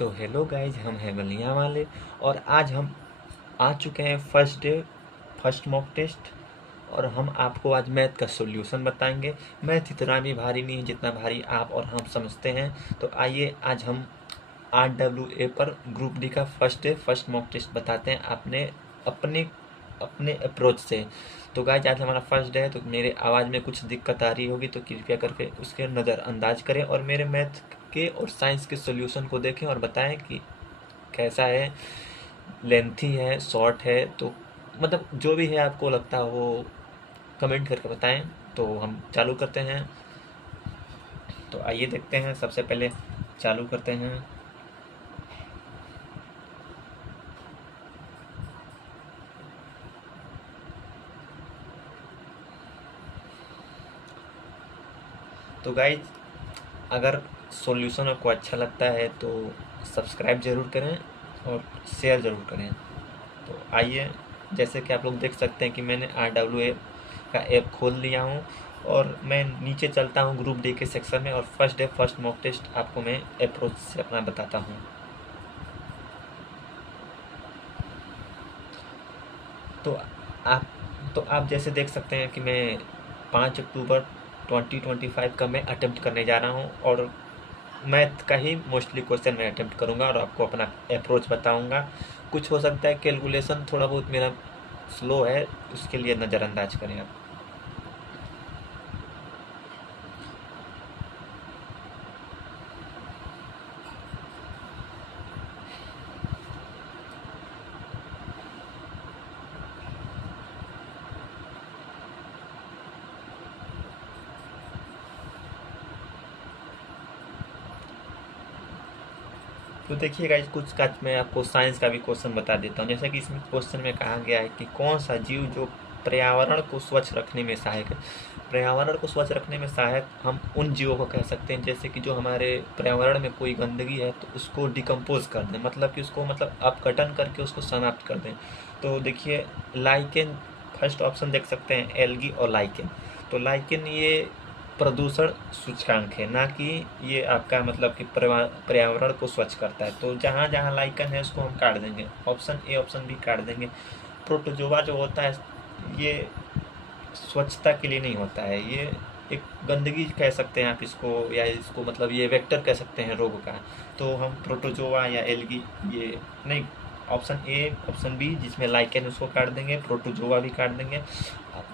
तो hello guys, हम हैं बलिया वाले और आज हम आ चुके हैं first day first mock test. और हम आपको आज मैथ का सॉल्यूशन बताएंगे। मैथ इतना भी भारी नहीं है जितना भारी आप और हम समझते हैं। तो आइए आज हम RWA पर ग्रुप डी का first day first mock test बताते हैं अपने अपने अपने अप्रोच से। तो गाइज आज हमारा फर्स्ट डे है, तो मेरे आवाज़ में कुछ दिक्कत आ रही होगी तो कृपया करके उसके नज़रअंदाज करें और मेरे मैथ के और साइंस के सॉल्यूशन को देखें और बताएं कि कैसा है, लेंथी है, शॉर्ट है। तो मतलब जो भी है आपको लगता है वो कमेंट करके बताएं। तो हम चालू करते हैं। तो आइए देखते हैं, सबसे पहले चालू करते हैं। तो गाइज अगर सॉल्यूशन आपको अच्छा लगता है तो सब्सक्राइब ज़रूर करें और शेयर ज़रूर करें। तो आइए, जैसे कि आप लोग देख सकते हैं कि मैंने RWA का ऐप खोल लिया हूँ और मैं नीचे चलता हूँ ग्रुप डी के सेक्शन में और first day first mock test आपको मैं अप्रोच से अपना बताता हूँ। तो आप आप जैसे देख सकते हैं कि मैं 5 अक्टूबर 2025 का मैं अटेम्प्ट करने जा रहा हूँ और मैथ का ही मोस्टली क्वेश्चन मैं अटेम्प्ट करूँगा और आपको अपना अप्रोच बताऊँगा। कुछ हो सकता है कैलकुलेशन थोड़ा बहुत मेरा स्लो है, उसके लिए नज़रअंदाज करें आप। तो देखिए गाइस, कुछ का मैं आपको साइंस का भी क्वेश्चन बता देता हूँ। जैसे कि इसमें क्वेश्चन में कहा गया है कि कौन सा जीव जो पर्यावरण को स्वच्छ रखने में सहायक है। पर्यावरण को स्वच्छ रखने में सहायक हम उन जीवों को कह सकते हैं जैसे कि जो हमारे पर्यावरण में कोई गंदगी है तो उसको डिकम्पोज कर दें, मतलब कि उसको अपघटन करके उसको समाप्त कर दें। तो देखिए लाइकेन, फर्स्ट ऑप्शन देख सकते हैं, एल्गी और लाइकेन। तो लाइकेन ये प्रदूषण सूचकांक है, ना कि ये आपका मतलब कि पर्यावरण को स्वच्छ करता है। तो जहाँ जहाँ लाइकन है उसको हम काट देंगे, ऑप्शन ए ऑप्शन बी काट देंगे। प्रोटोजोआ जो होता है ये स्वच्छता के लिए नहीं होता है, ये एक गंदगी कह सकते हैं आप इसको, या इसको मतलब ये वेक्टर कह सकते हैं रोग का। तो हम प्रोटोजोआ या एल्गी ये नहीं, ऑप्शन ए ऑप्शन बी जिसमें लाइकेन उसको काट देंगे, प्रोटोजोआ भी काट देंगे।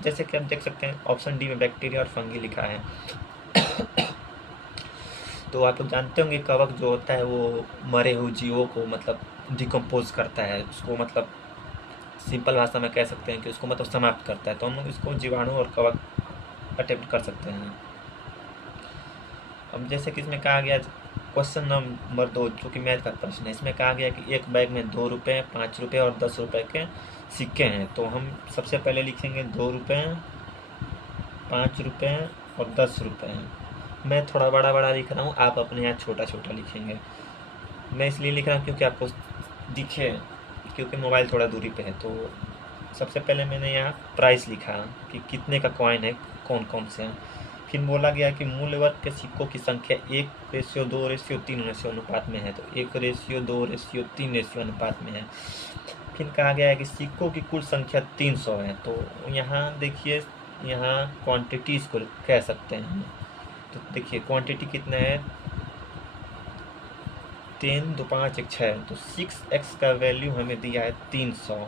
जैसे कि आप देख सकते हैं ऑप्शन डी में बैक्टीरिया और फंगी लिखा है। तो आप लोग जानते होंगे कवक जो होता है वो मरे हुए जीवों को मतलब डिकम्पोज करता है, उसको मतलब सिंपल भाषा में कह सकते हैं कि उसको मतलब समाप्त करता है। तो हम लोग इसको जीवाणु और कवक अटेम्प्ट कर सकते हैं। अब जैसे कि इसमें कहा गया क्वेश्चन नंबर 2 जो कि मैथ का प्रश्न है, इसमें कहा गया कि एक बैग में 2 रुपये, 5 रुपये और 10 रुपये के सिक्के हैं। तो हम सबसे पहले लिखेंगे 2 रुपये, 5 रुपये और 10 रुपये। मैं थोड़ा बड़ा बड़ा लिख रहा हूँ, आप अपने यहाँ छोटा छोटा लिखेंगे। मैं इसलिए लिख रहा हूँ क्योंकि आपको दिखे, क्योंकि मोबाइल थोड़ा दूरी पे है। तो सबसे पहले मैंने यहाँ प्राइस लिखा कि कितने का कॉइन है, कौन कौन से हैं। फिर बोला गया कि मूल्यवर्ग के सिक्कों की संख्या 1:2:3 अनुपात में है। तो 1:2:3 अनुपात में है। फिर कहा गया है कि सिक्कों की कुल संख्या 300 है। तो यहाँ देखिए, यहाँ क्वांटिटीज़ को कह सकते हैं। तो देखिए क्वांटिटी कितना है, 10 2 5 1 6। तो 6x का वैल्यू हमें दिया है 300।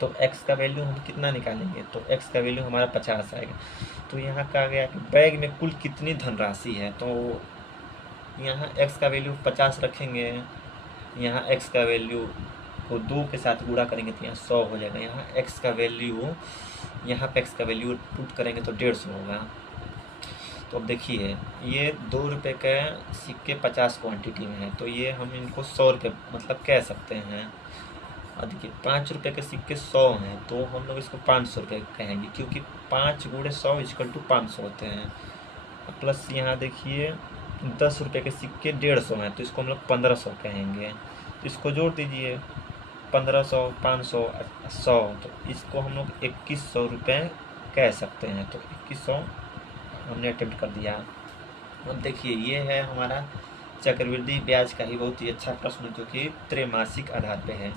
तो x का वैल्यू हम कितना निकालेंगे, तो x का वैल्यू हमारा 50 आएगा। तो यहाँ कहा गया कि बैग में कुल कितनी धनराशि है। तो यहाँ x का वैल्यू 50 रखेंगे, यहाँ x का वैल्यू को 2 के साथ गुणा करेंगे तो यहाँ 100 हो जाएगा। यहाँ x का वैल्यू, यहाँ पे x का वैल्यू पुट करेंगे तो 150 होगा। तो अब देखिए ये 2 रुपये का सिक्के 50 क्वांटिटी में है, तो ये हम इनको 100 रुपये मतलब कह सकते हैं। और देखिए 5 रुपये के सिक्के 100 हैं, तो हम लोग इसको 500 रुपये कहेंगे, क्योंकि 5 गुणे 100 = 500 होते हैं। प्लस यहाँ देखिए 10 रुपये के सिक्के 150 हैं, तो इसको हम लोग 1500 कहेंगे। तो इसको जोड़ दीजिए, 1500 500 100, तो इसको हम लोग 2100 रुपये कह सकते हैं। तो 2100 हमने अटेम्प्ट कर दिया। अब देखिए ये है हमारा चक्रवृद्धि ब्याज का ही बहुत ही अच्छा प्रश्न जो कि त्रैमासिक आधार पे है।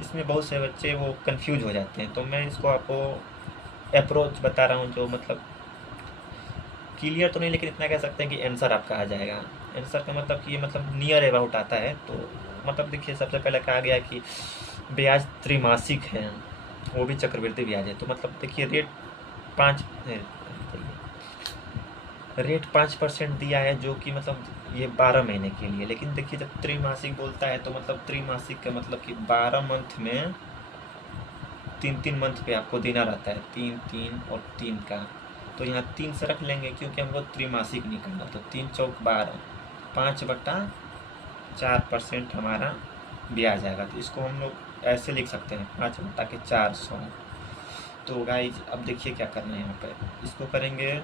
इसमें बहुत से बच्चे वो कंफ्यूज हो जाते हैं, तो मैं इसको आपको अप्रोच बता रहा हूँ जो मतलब क्लियर तो नहीं, लेकिन इतना कह सकते हैं कि आंसर आपका आ जाएगा। आंसर का मतलब कि ये मतलब नियर अबाउट आता है। तो मतलब देखिए, सबसे पहले कहा गया कि ब्याज त्रैमासिक है, वो भी चक्रवृद्धि ब्याज है। तो मतलब देखिए रेट 5% दिया है, जो कि मतलब ये 12 महीने के लिए। लेकिन देखिए, जब त्रैमासिक बोलता है तो मतलब त्रैमासिक का मतलब कि 12 मंथ में 3-3 मंथ पे आपको देना रहता है, 3-3 और 3 का। तो यहाँ 3 से रख लेंगे क्योंकि हमको त्रैमासिक निकालना। तो 3 चौक 12, 5/4% हमारा ब्याज आएगा। तो इसको हम लोग ऐसे लिख सकते हैं, 5/400। तो गाइज अब देखिए क्या करना है यहाँ पे, इसको करेंगे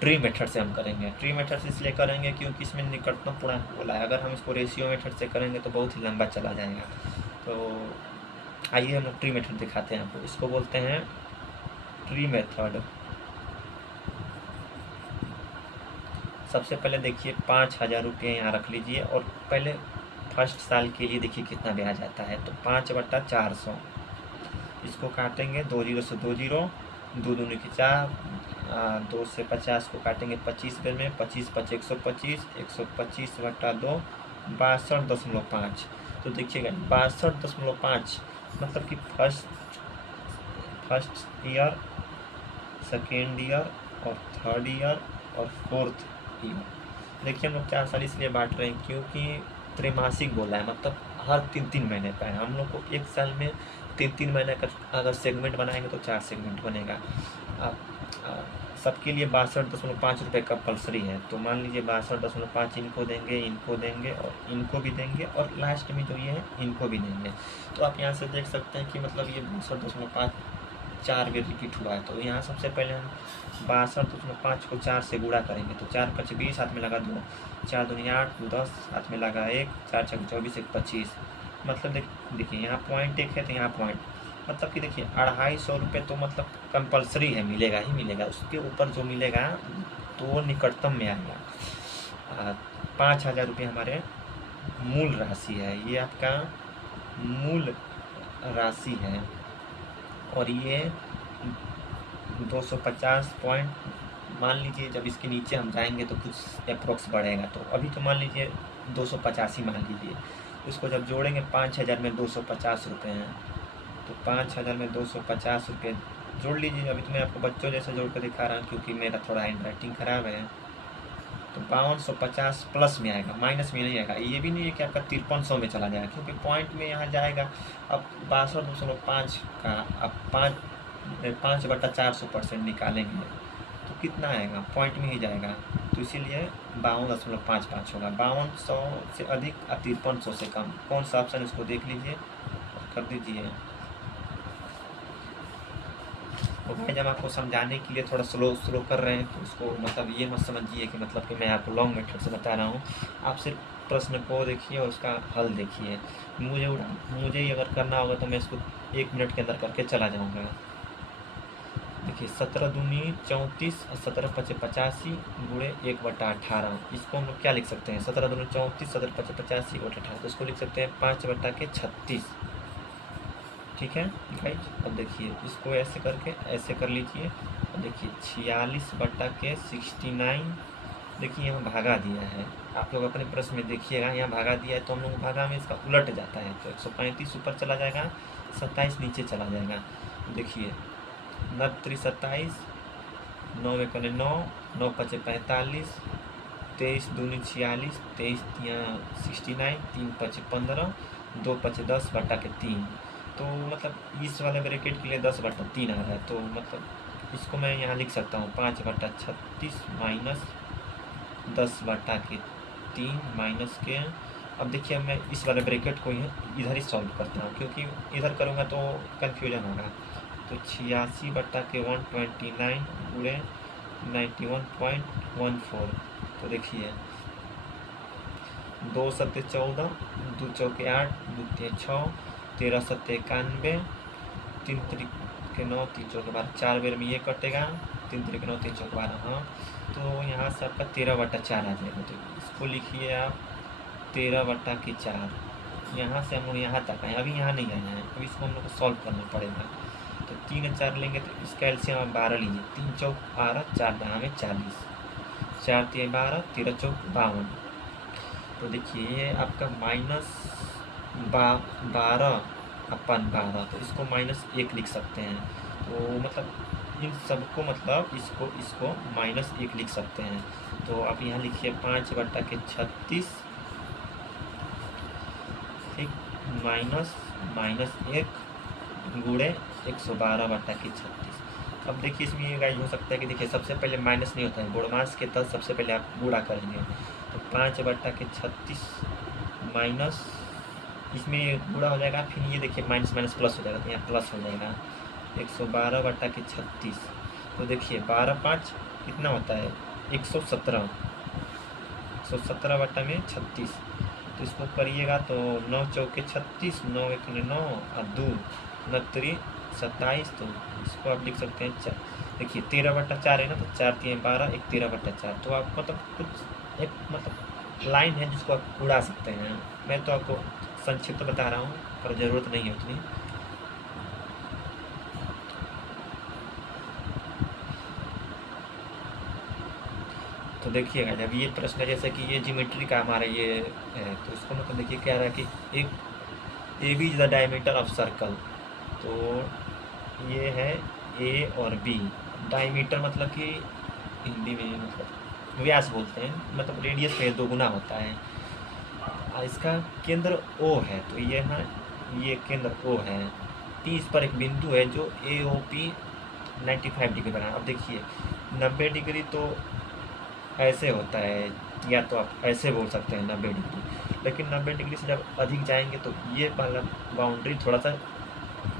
ट्री मेथड से। हम करेंगे ट्री मेथड से इसलिए करेंगे क्योंकि इसमें निकटतम पूर्णांक बोला है। अगर हम इसको रेशियो मेथड से करेंगे तो बहुत ही लंबा चला जाएगा। तो आइए हम लोग ट्री मेथड दिखाते हैं आपको। इसको बोलते हैं ट्री मेथड। सबसे पहले देखिए 5,000 रुपये यहाँ रख लीजिए, और पहले फर्स्ट साल के लिए देखिए कितना ब्याज आता है। तो 5/400, इसको काटेंगे 2 0 से 2 0, 2 दूनी की 4, 2 से 50 को काटेंगे 25 बेर में, 25 5 125, 125/2 62.5। तो देखिएगा 62.5 मतलब कि फर्स्ट ईयर, सेकेंड ईयर और थर्ड ईयर और फोर्थ ईयर। देखिए हम लोग 4 साल इसलिए बांट रहे हैं क्योंकि त्रैमासिक बोला है, मतलब हर 3-3 महीने पर है। हम लोग को एक साल में 3-3 महीने का अगर सेगमेंट बनाएंगे तो 4 सेगमेंट बनेगा। अब सबके लिए 62.5 रुपये कंपल्सरी है। तो मान लीजिए 62.5 इनको देंगे और इनको भी देंगे, और लास्ट में जो ये है इनको भी देंगे। तो आप यहाँ से देख सकते हैं कि मतलब ये 62.5 4 बार रिपीट हुआ है। तो यहाँ सबसे पहले हम 62.5 को 4 से गुणा करेंगे। तो 4 5 20, हाथ में लगा 2, 4 दूनी 8, 10, हाथ में लगा 1, 4 6 24, 1 25। मतलब देखिए यहाँ पॉइंट 1 है तो यहाँ पॉइंट, मतलब कि देखिए 250 रुपये तो मतलब कंपलसरी है, मिलेगा ही मिलेगा। उसके ऊपर जो मिलेगा तो वो निकटतम में आएगा। 5,000 रुपये हमारे मूल राशि है, ये आपका मूल राशि है। और ये 250 पॉइंट, मान लीजिए जब इसके नीचे हम जाएंगे तो कुछ अप्रोक्स बढ़ेगा। तो अभी तो मान लीजिए 285 मान लीजिए, उसको जब जोड़ेंगे 5,000 में 250 रुपये हैं। तो 5,000 में 250 रुपये जोड़ लीजिए। अभी तो मैं आपको बच्चों जैसे जोड़ कर दिखा रहा हूँ क्योंकि मेरा थोड़ा हैंड राइटिंग ख़राब है। तो 5250 प्लस में आएगा, माइनस में नहीं आएगा। ये भी नहीं है कि आपका 5300 में चला जाएगा, क्योंकि पॉइंट में यहाँ जाएगा। अब 62.5 का अब 5/400% निकालेंगे तो कितना आएगा, पॉइंट में ही जाएगा। तो इसीलिए 52.55 होगा। 5200 से अधिक और 5300 से कम, कौन सा ऑप्शन, इसको देख लीजिए और कर दीजिए। तो भाई जब आपको समझाने के लिए थोड़ा स्लो कर रहे हैं तो उसको मतलब ये मत समझिए कि मतलब कि मैं आपको लॉन्ग मेथड से बता रहा हूँ। आप सिर्फ प्रश्न को देखिए और उसका हल देखिए। मुझे ही अगर करना होगा तो मैं इसको 1 मिनट के अंदर करके चला जाऊँगा। देखिए 17 दूनी 34 और 17 5 85 गुणे 1/18। इसको हम लोग क्या लिख सकते हैं, 17 दूनी 34, 17 5 85 1/18। तो इसको लिख सकते हैं 5/36। ठीक है गाइज। अब देखिए इसको ऐसे करके ऐसे कर लीजिए। अब देखिए 46/69। देखिए यहाँ भागा दिया है, आप लोग अपने प्रश्न में देखिएगा, यहाँ भागा दिया है तो हम लोग भागा में इसका उलट जाता है। तो 135 ऊपर चला जाएगा, 27 नीचे चला जाएगा। देखिए 9 3 27, 9 1 9, 9 5 45, 23 दूनी 46, 23 69, 3 5 15, 2 5 10/3। तो मतलब इस वाले ब्रैकेट के लिए 10/3 आ रहा है। तो मतलब इसको मैं यहाँ लिख सकता हूँ 5/36 माइनस 10/3 माइनस के। अब देखिए मैं इस वाले ब्रैकेट को इधर ही सॉल्व करता हूँ, क्योंकि इधर करूँगा तो कन्फ्यूजन होगा। तो 86/129 गुणे 91.14। तो देखिए 2 7 14, 2 4 8, 2 3 6, 13 7 91, 3 3 के 9, 3 चौके 12, 4 बेर में ये कटेगा, 3 3 के 9, 3 चौके 12, हाँ। तो यहाँ से आपका 13/4 आ जाएगा। तो इसको लिखिए आप 13/4। यहाँ से हम लोग यहाँ तक आए, अभी यहाँ नहीं आए हैं, अभी इसको हम लोग को सॉल्व करना पड़ेगा। तो 3 और 4 लेंगे तो इसका एलसीएम आप 12 लीजिए। 3 चौक 12, 4 12 में 40, 4 3 12, 13 चौक 52। तो देखिए ये आपका -12/12, तो इसको -1 लिख सकते हैं। तो मतलब इन सबको मतलब इसको -1 लिख सकते हैं। तो आप यहाँ लिखिए 5/36, ठीक, -1 गुणे 112/36। अब देखिए इसमें ये गाइस हो सकता है कि देखिए सबसे पहले माइनस नहीं होता है, गुणमास के तहत सबसे पहले आप गुणा करेंगे। तो 5/36 माइनस, इसमें गुणा हो जाएगा, फिर ये देखिए माइनस माइनस प्लस हो जाएगा, तो यहाँ प्लस हो जाएगा 112/36। तो देखिए 12 5 कितना होता है 117, 117/36। तो इसको करिएगा तो 9 चौके 36, 9 1 9 और 2 29 27। तो इसको आप लिख सकते हैं देखिए 13/4 है ना, तो 4 3 12, 1 13/4। तो आप मतलब कुछ एक मतलब लाइन है जिसको आप उड़ा सकते हैं। मैं तो आपको संक्षिप्त बता रहा हूँ, पर ज़रूरत नहीं है उतनी। तो देखिएगा जब ये प्रश्न है, जैसे कि ये ज्योमेट्री का हमारा ये है, तो इसको मतलब देखिए क्या रहा कि एक A B is the diameter of circle. तो ये है ए और बी। डायमीटर मतलब कि हिंदी में मतलब व्यास बोलते हैं, मतलब रेडियस का 2 गुना होता है। इसका केंद्र ओ है, तो ये है, ये केंद्र ओ है। पी इस पर एक बिंदु है जो ए ओ पी 95 डिग्री बना। अब देखिए 90 डिग्री तो ऐसे होता है, या तो आप ऐसे बोल सकते हैं 90 डिग्री, लेकिन 90 डिग्री से जब अधिक जाएंगे तो ये वाला बाउंड्री थोड़ा सा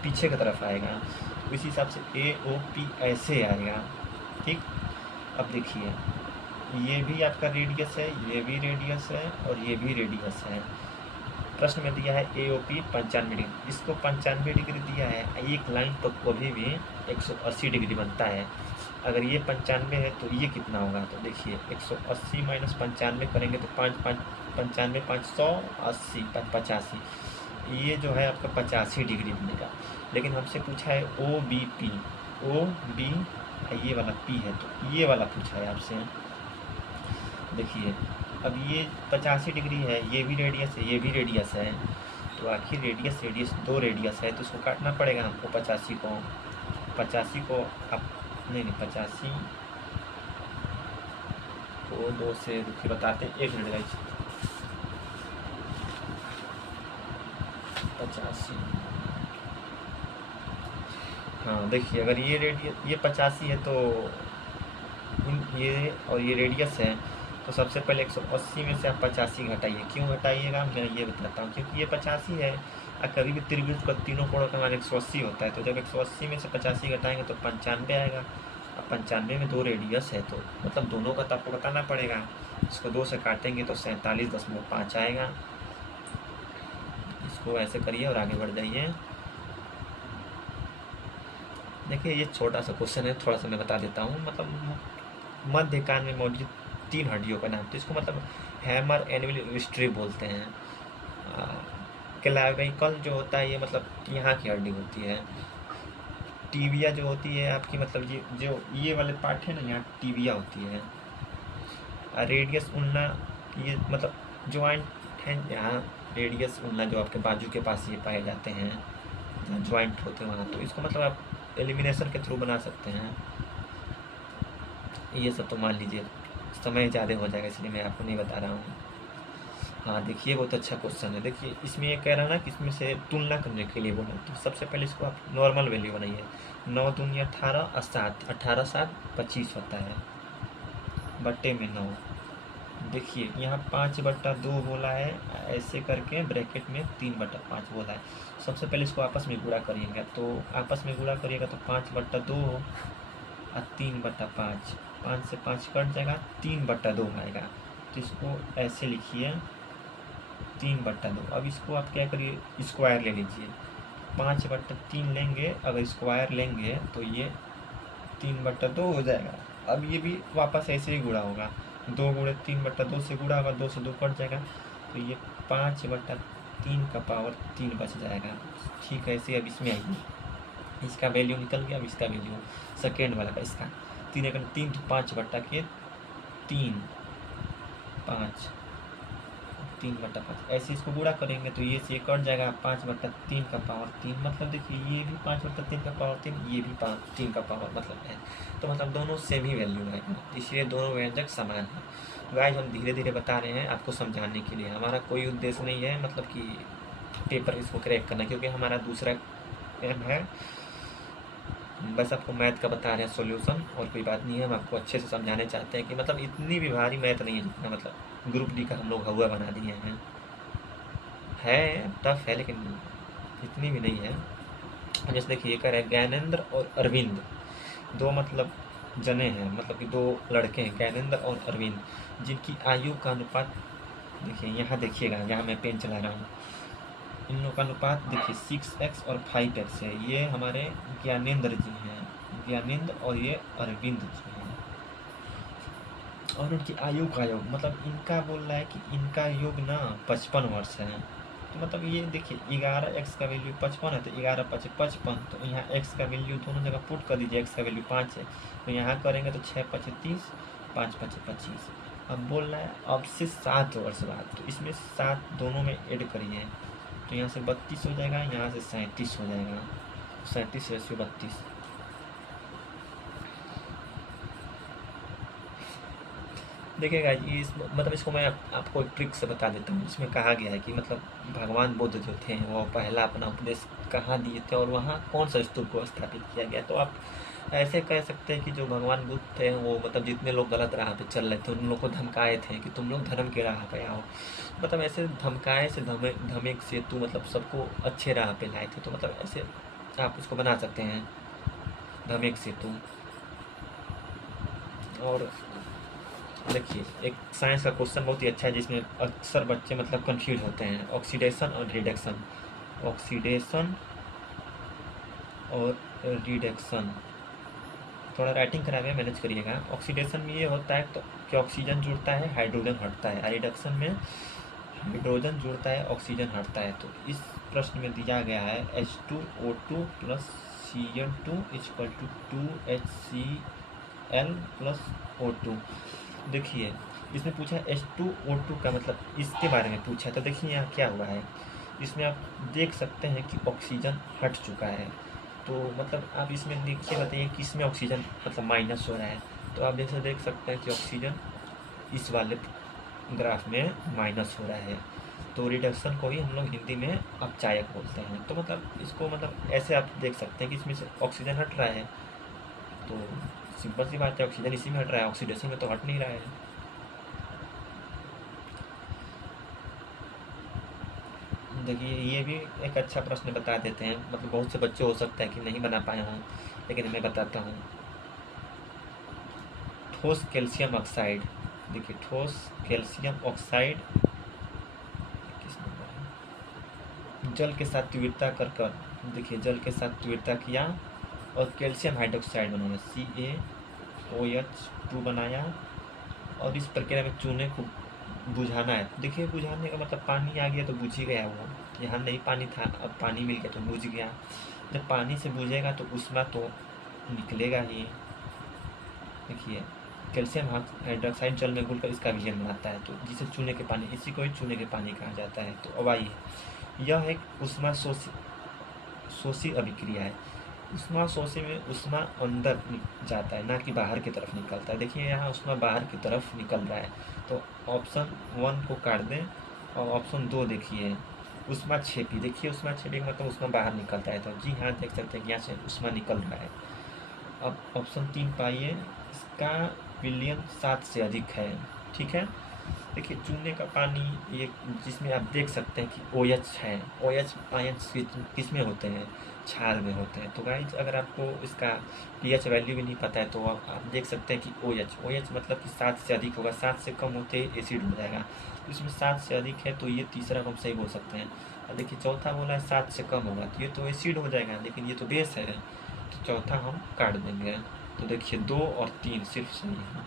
पीछे की तरफ आएगा। इसी हिसाब से ए ओ पी ऐसे आएगा, ठीक। अब देखिए ये भी आपका रेडियस है, ये भी रेडियस है और ये भी रेडियस है। प्रश्न में दिया है ए ओ पी 95 डिग्री, इसको 95 डिग्री दिया है। एक लाइन तो कभी भी 180 डिग्री बनता है। अगर ये 95 है तो ये कितना होगा, तो देखिए 180 माइनस 95 करेंगे तो 5 5 95 580 85, ये जो है आपका 85 डिग्री बनेगा। लेकिन हमसे पूछा है O B P, O B ये वाला पी है, तो ये वाला पूछा है आपसे। देखिए अब ये 85 डिग्री है, ये भी रेडियस है, ये भी रेडियस है। तो आखिर रेडियस रेडियस 2 रेडियस है, तो इसको काटना पड़ेगा हमको 85 को आप नहीं 85 को 2 से रुकिए बताते हैं, 1 मिनट गाइस। 85, हाँ देखिए अगर ये रेडियस ये 85 है, तो ये और ये रेडियस है, तो सबसे पहले 180 में से आप 85 घटाइए। क्यों घटाइएगा मैं ये बताता हूँ, क्योंकि ये 85 है और कभी भी त्रिभुज का तीनों कोणों का मान 180 होता है। तो जब 180 में से 85 घटाएंगे तो 95 आएगा। अब 95 में 2 रेडियस है, तो मतलब दोनों का तो आपको बताना पड़ेगा। इसको 2 से काटेंगे तो 47.5 आएगा। इसको ऐसे करिए और आगे बढ़ जाइए। देखिए ये छोटा सा क्वेश्चन है, थोड़ा सा मैं बता देता हूँ। मतलब मध्य कान में मौजूद 3 हड्डियों का नाम, तो इसको मतलब हैमर एनिमल स्ट्रिप बोलते हैं। क्लाविकल जो होता है ये मतलब यहाँ की हड्डी होती है। टीबिया जो होती है आपकी मतलब ये जो ये वाले पार्ट है ना, यहाँ टीबिया होती है। रेडियस उल्ना ये मतलब ज्वाइंट है, यहाँ रेडियस उल्ना जो आपके बाजू के पास ये पाए जाते हैं, जहाँ ज्वाइंट होते हैं वहाँ। तो इसको मतलब आप एलिमिनेशन के थ्रू बना सकते हैं। ये सब तो मान लीजिए समय ज़्यादा हो जाएगा, इसलिए मैं आपको नहीं बता रहा हूँ। हाँ देखिए बहुत अच्छा क्वेश्चन है। देखिए इसमें ये कह रहा है ना कि इसमें से तुलना करने के लिए बोला, तो सबसे पहले इसको आप नॉर्मल वैल्यू बनाइए। 9 दूनी 18 और 7, 18 7 25 होता है, बट्टे में 9। देखिए यहाँ 5/2 बोला है, ऐसे करके ब्रैकेट में 3/5 बोला है। सबसे पहले इसको आपस में गुणा करिएगा, तो आपस में गुणा करिएगा तो 5/2 और 3/5, 5 से 5 कट जाएगा, 3/2 आएगा। तो इसको ऐसे लिखिए 3/2। अब इसको आप क्या करिए, स्क्वायर ले लीजिए। 5/3 लेंगे, अगर स्क्वायर लेंगे तो ये 3/2 हो जाएगा। अब ये भी वापस ऐसे ही गुणा होगा, 2 गुणे 3/2 से गुणा होगा, 2 से 2 कट जाएगा, तो ये 5/3 बच जाएगा। ठीक है, ऐसे अब इसमें आइए, इसका वैल्यू निकल गया। अब इसका वैल्यू सेकेंड वाला का, इसका 3 तो 5/3 5 3/5 ऐसे इसको गुणा करेंगे तो ये से कट जाएगा, 5/3 मतलब देखिए ये भी 5/3, ये भी 3 मतलब है, तो मतलब दोनों सेम ही वैल्यू है, इसलिए दोनों व्यंजक समान है। गाइस हम धीरे धीरे बता रहे हैं आपको समझाने के लिए, हमारा कोई उद्देश्य नहीं है मतलब कि पेपर इसको क्रैक करना, क्योंकि हमारा दूसरा एम है, बस आपको मैथ का बता रहे हैं सॉल्यूशन, और कोई बात नहीं है। हम आपको अच्छे से समझाने चाहते हैं कि मतलब इतनी भी भारी मैथ नहीं है जितना मतलब ग्रुप डी का हम लोग हवा बना दिए हैं। है टफ है लेकिन इतनी भी नहीं है। जैसे देखिए ये कह रहे हैं ज्ञानेंद्र और अरविंद, दो मतलब जने हैं, मतलब कि 2 लड़के हैं, ज्ञानेंद्र और अरविंद, जिनकी आयु का अनुपात देखिए, यहाँ देखिएगा, यहाँ मैं पेन चला रहा हूँ, इन लोगों का अनुपात देखिए 6x और 5x है। ये हमारे ज्ञानेंद्र जी हैं, ज्ञानेंद्र, और ये अरविंद जी हैं, और उनकी आयु का योग मतलब इनका बोल रहा है कि इनका योग ना 55 वर्ष है। तो मतलब ये देखिए 11x का वैल्यू 55 है, तो 11×5 55, तो यहाँ x का वैल्यू दोनों जगह पुट कर दीजिए, x का वैल्यू 5 है, तो यहाँ करेंगे तो 6×5 30, 5×5 25। अब बोल रहा है अब से 7 वर्ष बाद, तो इसमें 7 दोनों में ऐड करिए, तो यहाँ से 32 हो जाएगा, यहाँ से 37 हो जाएगा, 37/32। देखिएगा ये मतलब इसको मैं आपको एक ट्रिक से बता देता हूँ। इसमें कहा गया है कि मतलब भगवान बुद्ध जो थे वो पहला अपना उपदेश कहाँ दिए थे और वहाँ कौन सा स्तूप को स्थापित किया गया। तो आप ऐसे कह सकते हैं कि जो भगवान बुद्ध थे वो मतलब जितने लोग गलत राह पे चल रहे थे उन लोग को धमकाए थे कि तुम लोग धर्म के राह पे आओ, मतलब ऐसे धमकाए से धमेक से तू मतलब सबको अच्छे राह पे लाए थे। तो मतलब ऐसे आप उसको बना सकते हैं, धमेक से तू। और देखिए एक साइंस का क्वेश्चन बहुत ही अच्छा है जिसमें अक्सर बच्चे मतलब कंफ्यूज होते हैं, ऑक्सीडेशन और रिडक्शन, ऑक्सीडेशन और रिडक्शन, थोड़ा राइटिंग करा हुआ मैनेज करिएगा। ऑक्सीडेशन में ये होता है तो कि ऑक्सीजन जुड़ता है, हाइड्रोजन हटता है, रिडक्शन में हाइड्रोजन जुड़ता है, ऑक्सीजन हटता है। तो इस प्रश्न में दिया गया है H2O2 + Cl2 = 2HCl + O2। देखिए इसमें पूछा H2O2 का मतलब इसके बारे में पूछा, तो देखिए यहाँ क्या हुआ है, इसमें आप देख सकते हैं कि ऑक्सीजन हट चुका है। तो मतलब आप इसमें देखिए, बताइए किस में ऑक्सीजन मतलब माइनस हो रहा है। तो आप जैसे देख सकते हैं कि ऑक्सीजन इस वाले ग्राफ में माइनस हो रहा है। तो रिडक्शन को ही हम लोग हिंदी में अपचायक बोलते हैं। तो मतलब इसको मतलब ऐसे आप देख सकते हैं कि इसमें से ऑक्सीजन हट रहा है, तो सिंपल सी बात है ऑक्सीजन इसी में हट रहा है, ऑक्सीडेशन में तो हट नहीं रहा है। देखिए ये भी एक अच्छा प्रश्न बता देते हैं, मतलब बहुत से बच्चे हो सकता है कि नहीं बना पाए हों, लेकिन मैं बताता हूँ। ठोस कैल्शियम ऑक्साइड, देखिए ठोस कैल्शियम ऑक्साइड किस नंबर है, जल के साथ तीव्रता कर कर, देखिए जल के साथ तीव्रता किया और कैल्शियम हाइड्रोक्साइड बनाया, CaOH2 बनाया, और इस प्रक्रिया में चूने को बुझाना है। देखिए बुझाने का मतलब पानी आ गया तो बुझ ही गया, वो यहाँ नहीं पानी था अब पानी मिल गया तो बुझ गया। जब पानी से बुझेगा तो ऊष्मा तो निकलेगा ही। देखिए कैल्शियम हाइड्रोक्साइड जल में घुलकर इसका विलयन बनाता है, तो जिसे चूने के पानी, इसी को ही चूने के पानी कहा जाता है। तो अब आइए, यह एक ऊष्मा शोषी अभिक्रिया है। ऊष्मा शोषी में ऊष्मा अंदर जाता है, ना कि बाहर की तरफ निकलता है। देखिए यहाँ ऊष्मा बाहर की तरफ निकल रहा है, तो ऑप्शन 1 को काट दें और ऑप्शन 2 देखिए ऊष्मा छेपी। देखिए ऊष्मा छेपी का मतलब ऊष्मा बाहर निकलता है, तो जी हाँ देख सकते हैं कि यहाँ से ऊष्मा निकल रहा है। अब ऑप्शन 3 पाइए, इसका विलयन 7 से अधिक है, ठीक है। देखिए चूने का पानी, ये जिसमें आप देख सकते हैं कि OH है, OH आयन किस में होते हैं, क्षार में होते हैं। तो गाइज अगर आपको इसका pH वैल्यू भी नहीं पता है तो आप देख सकते हैं कि OH मतलब कि 7 से अधिक होगा, 7 से कम होते ही एसिड हो जाएगा। तो इसमें 7 से अधिक है तो ये तीसरा हम सही बोल सकते हैं। और देखिए चौथा बोला है 7 से कम होगा, तो ये तो एसिड हो जाएगा, लेकिन ये तो बेस है, तो चौथा हम काट देंगे। तो देखिए 2 और 3 सिर्फ सही है।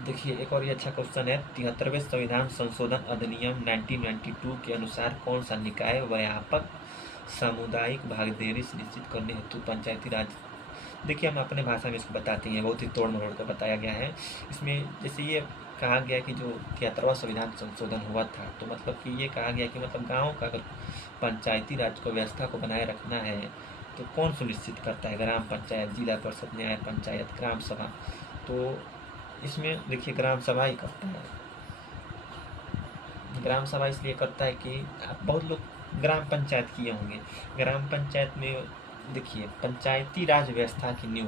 देखिए एक और ये अच्छा क्वेश्चन है, 73वें संविधान संशोधन अधिनियम 1992 के अनुसार कौन सा निकाय व्यापक सामुदायिक भागीदारी सुनिश्चित करने हेतु पंचायती राज। देखिए हम अपने भाषा में इसको बताते हैं, बहुत ही तोड़ मरोड़ कर बताया गया है। इसमें जैसे ये कहा गया कि जो 73वां संविधान संशोधन हुआ था, तो मतलब कि ये कहा गया कि मतलब गाँव का अगर पंचायती राज को व्यवस्था को बनाए रखना है तो कौन सुनिश्चित करता है, ग्राम पंचायत, जिला परिषद, न्याय पंचायत, ग्राम सभा। तो इसमें देखिए ग्राम सभा ही करता है। ग्राम सभा इसलिए करता है कि बहुत लोग ग्राम पंचायत किए होंगे। ग्राम पंचायत में देखिए पंचायती राज व्यवस्था की नींव,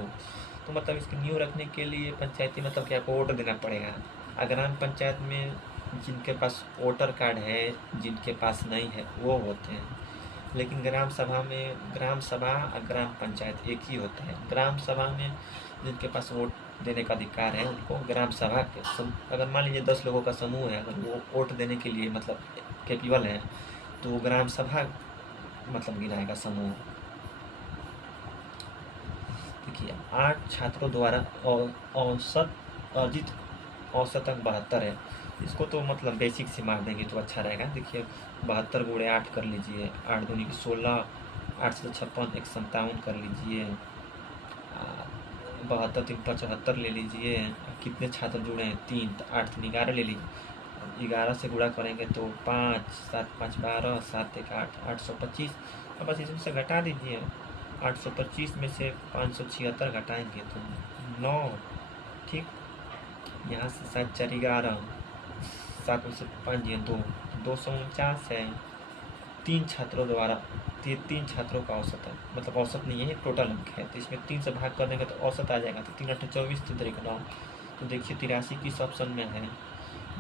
तो मतलब इसकी नींव रखने के लिए पंचायती मतलब कि आपको वोट देना पड़ेगा। ग्राम पंचायत में जिनके पास वोटर कार्ड है, जिनके पास नहीं है, वो होते हैं। लेकिन ग्राम सभा में, ग्राम सभा और ग्राम पंचायत एक ही होता है। ग्राम सभा में जिनके पास वोट देने का अधिकार है उनको ग्राम सभा के अगर मान लीजिए 10 लोगों का समूह है, अगर वो वोट देने के लिए मतलब कैपेबल है, तो वो ग्राम सभा मतलब गिनाएगा समूह। देखिए 8 छात्रों द्वारा औसत अर्जित औसत अंक 72 है। इसको तो मतलब बेसिक से मार देंगे तो अच्छा रहेगा। देखिए 72 गुणे 8 कर लीजिए, 8 दूनी की 16, 8 से 56, 157 कर लीजिए, 72 3 75 ले लीजिए। कितने छात्र जुड़े हैं, 3, तो 8 3 11 ले लीजिए। 11 से गुणा करेंगे तो 5, 7 5 12, 7 1 8, 825। अब बस इसमें से घटा दीजिए, 825 में से 576 घटाएंगे तो 9। ठीक, यहाँ से 7 4 11, 7 में से 5 2, 249 है। 3 छात्रों द्वारा 3 छात्रों का औसत है, मतलब औसत नहीं है, टोटल अंक है। तो इसमें 3 से भाग कर देंगे तो औसत आ जाएगा। तो 3 8 24, 3 3 9। तो देखिए 83 किस ऑप्शन में है।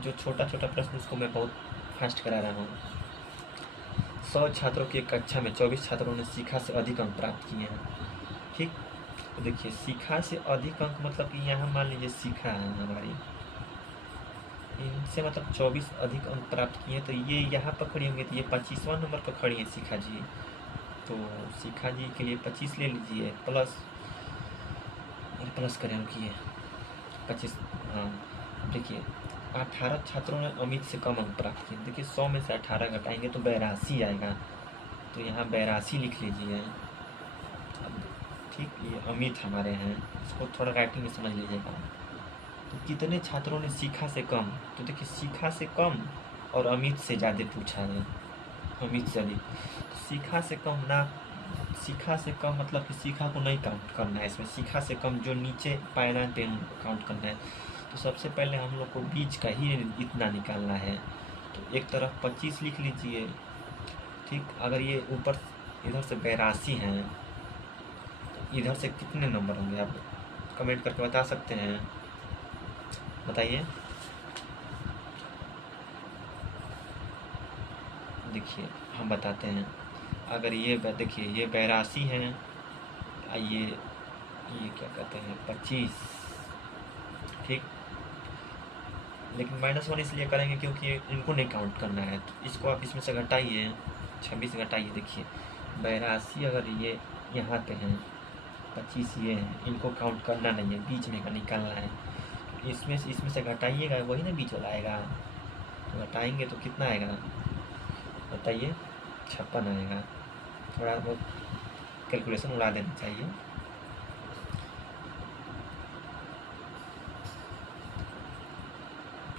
जो छोटा छोटा प्रश्न उसको मैं बहुत फास्ट करा रहा हूँ। 100 छात्रों की एक कक्षा में 24 छात्रों ने सीखा से अधिक अंक प्राप्त किए हैं। ठीक, तो देखिए सीखा से अधिक अंक मतलब कि यहाँ मान लीजिए सीखा है हमारी, इनसे मतलब 24 अधिक अंक प्राप्त किए, तो ये यहाँ पर खड़ी होंगी, तो ये 25वां नंबर पर खड़ी है शिखा जी। तो शिखा जी के लिए 25 ले लीजिए, प्लस करें रुकिए 25। हाँ देखिए 18 छात्रों ने अमित से कम अंक प्राप्त किए। देखिए 100 में से 18 घटाएंगे तो 82 आएगा, तो यहाँ 82 लिख लीजिए। ठीक, ये अमित हमारे हैं, इसको थोड़ा राइटिंग में समझ लीजिएगा। तो कितने छात्रों ने सीखा से कम, तो देखिए सीखा से कम और अमित से ज़्यादा पूछा है, अमित से अधिक। सीखा से कम ना, सीखा से कम मतलब कि सीखा को नहीं काउंट करना है इसमें, सीखा से कम जो नीचे पायदान पे काउंट करना है। तो सबसे पहले हम लोग को बीच का ही इतना निकालना है। तो एक तरफ 25 लिख लीजिए। ठीक, अगर ये ऊपर इधर से 82 हैं तो इधर से कितने नंबर होंगे, आप कमेंट करके बता सकते हैं, बताइए। देखिए हम बताते हैं, अगर ये देखिए ये 82 हैं, ये क्या कहते हैं 25। ठीक, लेकिन -1 इसलिए करेंगे क्योंकि इनको नहीं काउंट करना है, तो इसको आप इसमें से घटाइए, 26 घटाइए। देखिए 82 अगर ये यहाँ पे हैं, 25 ये हैं, इनको काउंट करना नहीं है, बीच में का निकालना है। इसमें से घटाइएगा, वही ना बीच वाला आएगा। तो घटाएंगे तो कितना आएगा बताइए, 56 आएगा। थोड़ा बहुत कैलकुलेशन उड़ा देना चाहिए।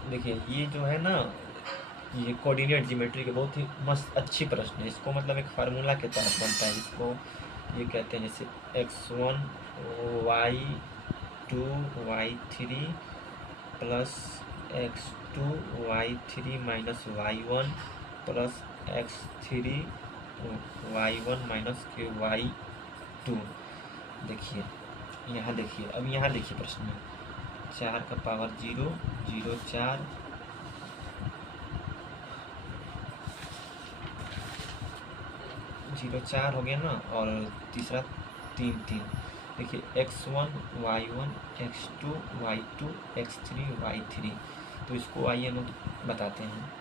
देखिए ये जो है ना, ये कोऑर्डिनेट ज्योमेट्री के बहुत ही मस्त अच्छी प्रश्न है। इसको मतलब एक फार्मूला के तहत बनता है। इसको ये कहते हैं जैसे x1 y2 y3 plus x2 y3 minus y1 plus x3 y1 minus y2। देखिए यहाँ देखिए, अब यहाँ देखिए प्रश्न में 4 का पावर 0, 0 4 0 4 हो गया ना, और तीसरा 3 3। देखिए x1 y1 x2 y2 x3 y3। तो इसको आइए हम बताते हैं।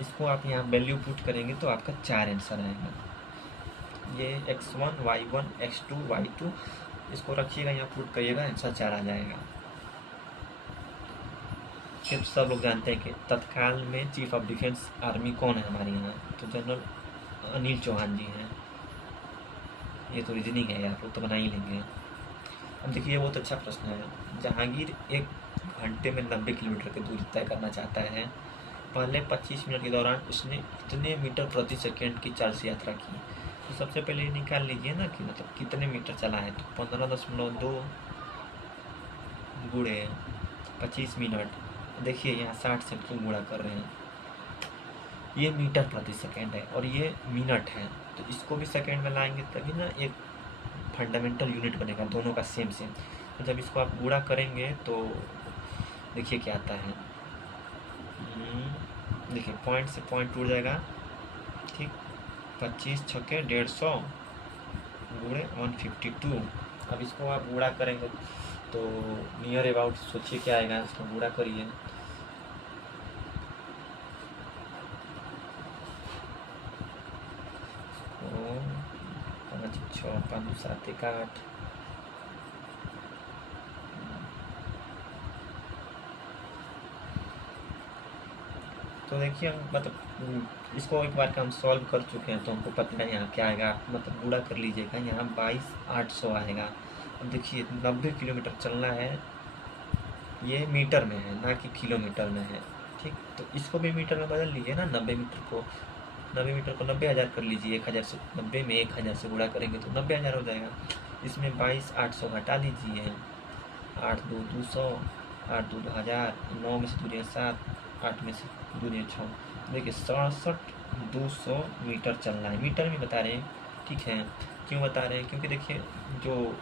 इसको आप यहाँ वैल्यू पुट करेंगे तो आपका 4 आंसर आएगा। ये x1 y1 x2 y2 इसको रखिएगा, यहाँ पुट करिएगा, आंसर 4 आ जाएगा। फिर सब लोग जानते हैं कि तत्काल में चीफ ऑफ डिफेंस आर्मी कौन है हमारे यहाँ, तो जनरल अनिल चौहान जी हैं। ये तो रीजनिंग है, आप लोग तो बना ही लेंगे। अब देखिए बहुत अच्छा प्रश्न है। जहांगीर 1 घंटे में 90 किलोमीटर की दूरी तय करना चाहता है। पहले 25 मिनट के दौरान उसने कितने मीटर प्रति सेकेंड की चाल से यात्रा की। तो सबसे पहले ये निकाल लीजिए ना कि मतलब कितने मीटर चला है। तो 15.2 गुणे 25 मिनट, देखिए यहाँ 60 से क्यों गुणा कर रहे हैं। ये मीटर प्रति सेकेंड है और ये मिनट है, तो इसको भी सेकेंड में लाएंगे तभी ना एक फंडामेंटल यूनिट बनेगा, दोनों का सेम सेम। तो जब इसको आप गुणा करेंगे तो देखिए क्या आता है। देखिए पॉइंट से पॉइंट टूट जाएगा, ठीक। 25 छक्के 150 गुणे 152। अब इसको आप गुणा करेंगे तो नियर अबाउट सोचिए क्या आएगा। इसको गुणा करिए, तो 5 6 5 7 1 8। तो देखिए मतलब इसको एक बार का हम सॉल्व कर चुके हैं तो हमको पता है यहाँ क्या आएगा। मतलब गुणा कर लीजिएगा, यहाँ 22,800 आएगा। अब देखिए 90 किलोमीटर चलना है, ये मीटर में है ना कि किलोमीटर में है, ठीक। तो इसको भी मीटर में बदल लीजिए ना। 90 मीटर को 90,000 कर लीजिए। 1000 से 90 में 1000 से गुणा करेंगे तो 90,000 हो जाएगा। इसमें 22,800 घटा दीजिए, 8 2 200, 8 2 1000, 9 में से दूरियाँ 7, 8 में से दूरियाँ 6। देखिए 67,200 मीटर चलना है। मीटर में बता रहे हैं, ठीक है। क्यों बता रहे हैं? क्योंकि देखिए जो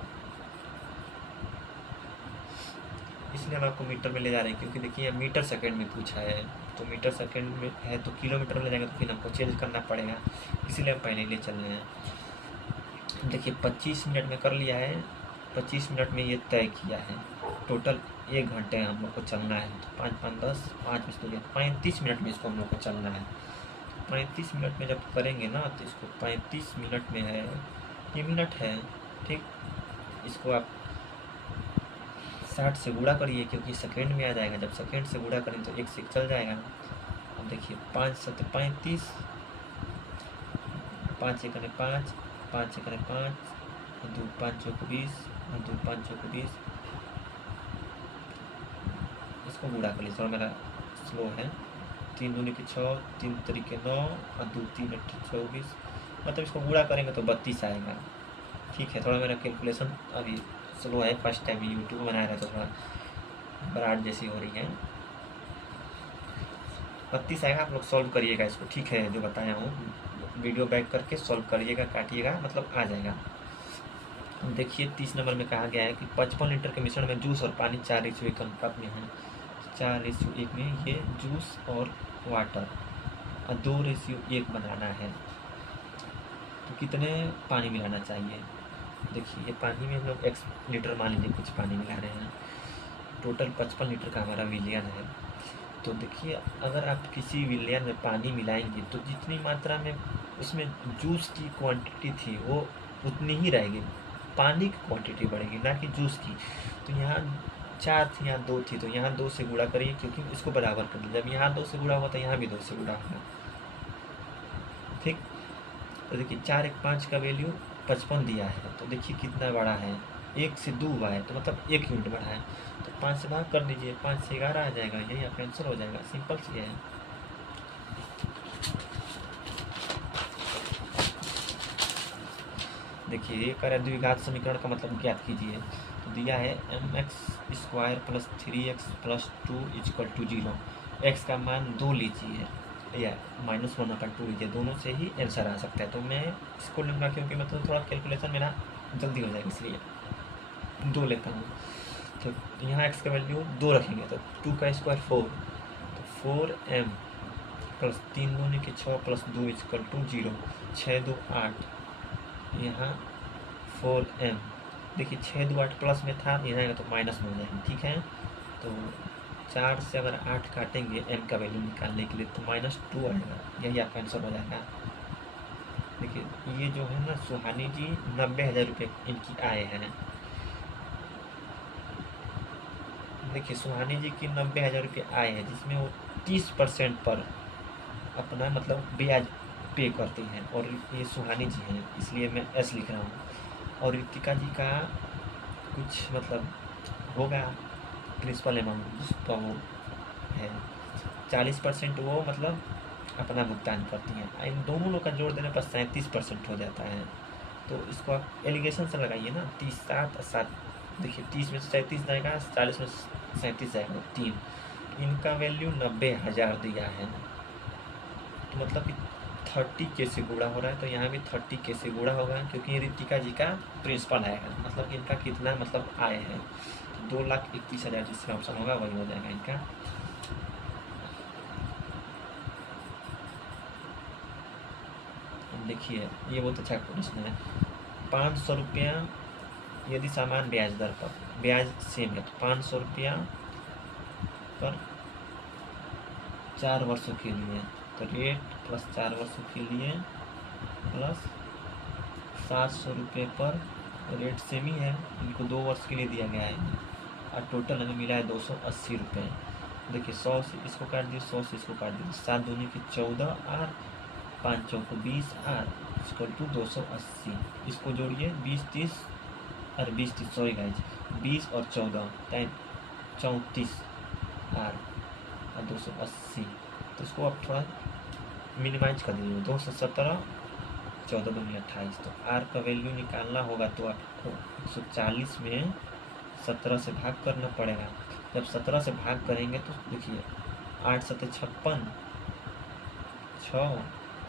इसलिए हम आपको मीटर में ले जा रहे हैं क्योंकि देखिए मीटर सेकंड में पूछा है, तो मीटर सेकंड में है तो किलोमीटर में ले जाएंगे तो फिर हमको चेंज करना पड़ेगा, इसीलिए हम पहले ले चल रहे हैं। देखिए 25 मिनट में कर लिया है, 25 मिनट में ये तय किया है। टोटल 1 घंटे हम लोग को चलना है, तो 5 5 10 5 में तो 35 मिनट में इसको हम लोग को चलना है। 35 मिनट में जब करेंगे ना तो इसको 35 मिनट में है, ये मिनट है, ठीक। इसको आप 60 से गुणा करिए क्योंकि सेकेंड में आ जाएगा। जब सेकेंड से गुणा करें तो 1 से चल जाएगा। अब देखिए 5 7 35, 5 1 5, 5 1 5, 2 5 चौक 20, 2 5 चौक 20। इसको गुणा कर लीजिए, थोड़ा मेरा स्लो है। 3 दूनी के 6, 3 तरीके 9 और 2 3 8 24। मतलब इसको गुणा करेंगे तो 32 आएगा, ठीक है। थोड़ा मेरा कैलकुलेशन अभी स्लो है, फर्स्ट टाइम यूट्यूब बना रहा है तो थोड़ा बराट जैसी हो रही है। 32 आएगा, आप लोग सॉल्व करिएगा इसको, ठीक है। जो बताया हूँ वीडियो बैक करके सॉल्व करिएगा, काटिएगा, मतलब आ जाएगा। देखिए 30 नंबर में कहा गया है कि 55 लीटर के मिश्रण में जूस और पानी 4:1 अनुपात में है। 4:1 में ये जूस और वाटर और 2:1 बनाना है, तो कितने पानी मिलाना चाहिए। देखिए ये पानी में हम लोग x लीटर मान लीजिए कुछ पानी मिला रहे हैं। टोटल 55 लीटर का हमारा विलियन है। तो देखिए अगर आप किसी विलियन में पानी मिलाएंगे तो जितनी मात्रा में उसमें जूस की क्वांटिटी थी वो उतनी ही रहेगी, पानी की क्वांटिटी बढ़ेगी ना कि जूस की। तो यहाँ 4 थी, यहाँ 2 थी, तो यहाँ 2 से गुणा करिए क्योंकि इसको बराबर कर दीजिए। जब यहाँ 2 से गुणा हुआ तो यहाँ भी 2 से गुणा होगा, ठीक। तो देखिए 4 1 5 का वैल्यू 55 दिया है, तो देखिए कितना बड़ा है, 1 से 2 हुआ है तो मतलब 1 यूनिट बढ़ा है। तो 5 से भाग कर दीजिए, 5 से 11 आ जाएगा, यही आपका आंसर हो जाएगा। सिंपल सी है। देखिए ये कर द्विघात समीकरण का मतलब ज्ञात कीजिए। तो दिया है mx² + 3x + 2 = 0। x का मान 2 लीजिए या -1/2 लीजिए, दोनों से ही आंसर आ सकता है। तो मैं इसको लूँगा क्योंकि मतलब थोड़ा कैलकुलेशन मेरा जल्दी हो जाएगा इसलिए। 2 लेता हूँ, तो यहाँ एक्स का वैल्यू 2 रखेंगे तो 2 का स्क्वायर 4, तो 4m प्लस 3 दूनी के 6 प्लस 2 इक्वल टू 0, 6 2 8, यहाँ 4m, देखिए 6 2 8 प्लस में था, यहाँ आएगा तो माइनस में हो जाएगा, ठीक है। तो 4 से अगर 8 काटेंगे m का वैल्यू निकालने के लिए तो -2 आएगा, यही आपका आंसर हो जाएगा। देखिए ये जो है ना सुहानी जी 90,000 रुपये इनकी आय है। देखिए सुहानी जी की 90,000 रुपये आय है, जिसमें वो 30% पर अपना मतलब ब्याज पे करती हैं, और ये सुहानी जी हैं इसलिए मैं एस लिख रहा हूँ। और रितिका जी का कुछ मतलब होगा प्रिंसिपल अमाउंट जिसका वो है 40% वो मतलब अपना भुगतान करती हैं। इन दोनों लोग का जोड़ देने पर 37% हो जाता है। तो इसको आप एलिगेशन से लगाइए ना, 30 7 7, देखिए 30 में से 37 जाएगा, 40 में से 37 जाएगा, 3, इनका वैल्यू 90,000 दिया है, तो मतलब कि 30 के से गुणा हो रहा है, तो यहाँ भी 30 के से गुणा होगा, क्योंकि ये रितिका जी का प्रिंसिपल आएगा, मतलब इनका कितना मतलब आय है, 2,31,000 जिसका ऑप्शन होगा वही हो जाएगा इनका। देखिए ये बहुत अच्छा प्रश्न है। 500 रुपया यदि सामान ब्याज दर पर, ब्याज सेम है, तो 500 रुपया पर 4 वर्षों के लिए, तो रेट प्लस 4 वर्षों के लिए प्लस 700 रुपये पर, रेट सेम ही है, इनको 2 वर्ष के लिए दिया गया है, और टोटल हमें मिला है 280 रुपये। देखिए 100 से इसको काट दिए, 100 से इसको काट दिए, 7 दूनी की 14 आर, 5 चौको 20 आर इक्वल टू 280। इसको जोड़िए 20 30 और 20 30, सॉरी गाइज, 20 और 14 34 आर और 280। तो इसको आप थोड़ा मिनिमाइज कर दीजिए, 217 14 दूनी 28। तो आर का वैल्यू निकालना होगा तो आपको 140 में 17 से भाग करना पड़ेगा। जब 17 से भाग करेंगे तो देखिए 8 7 56, 6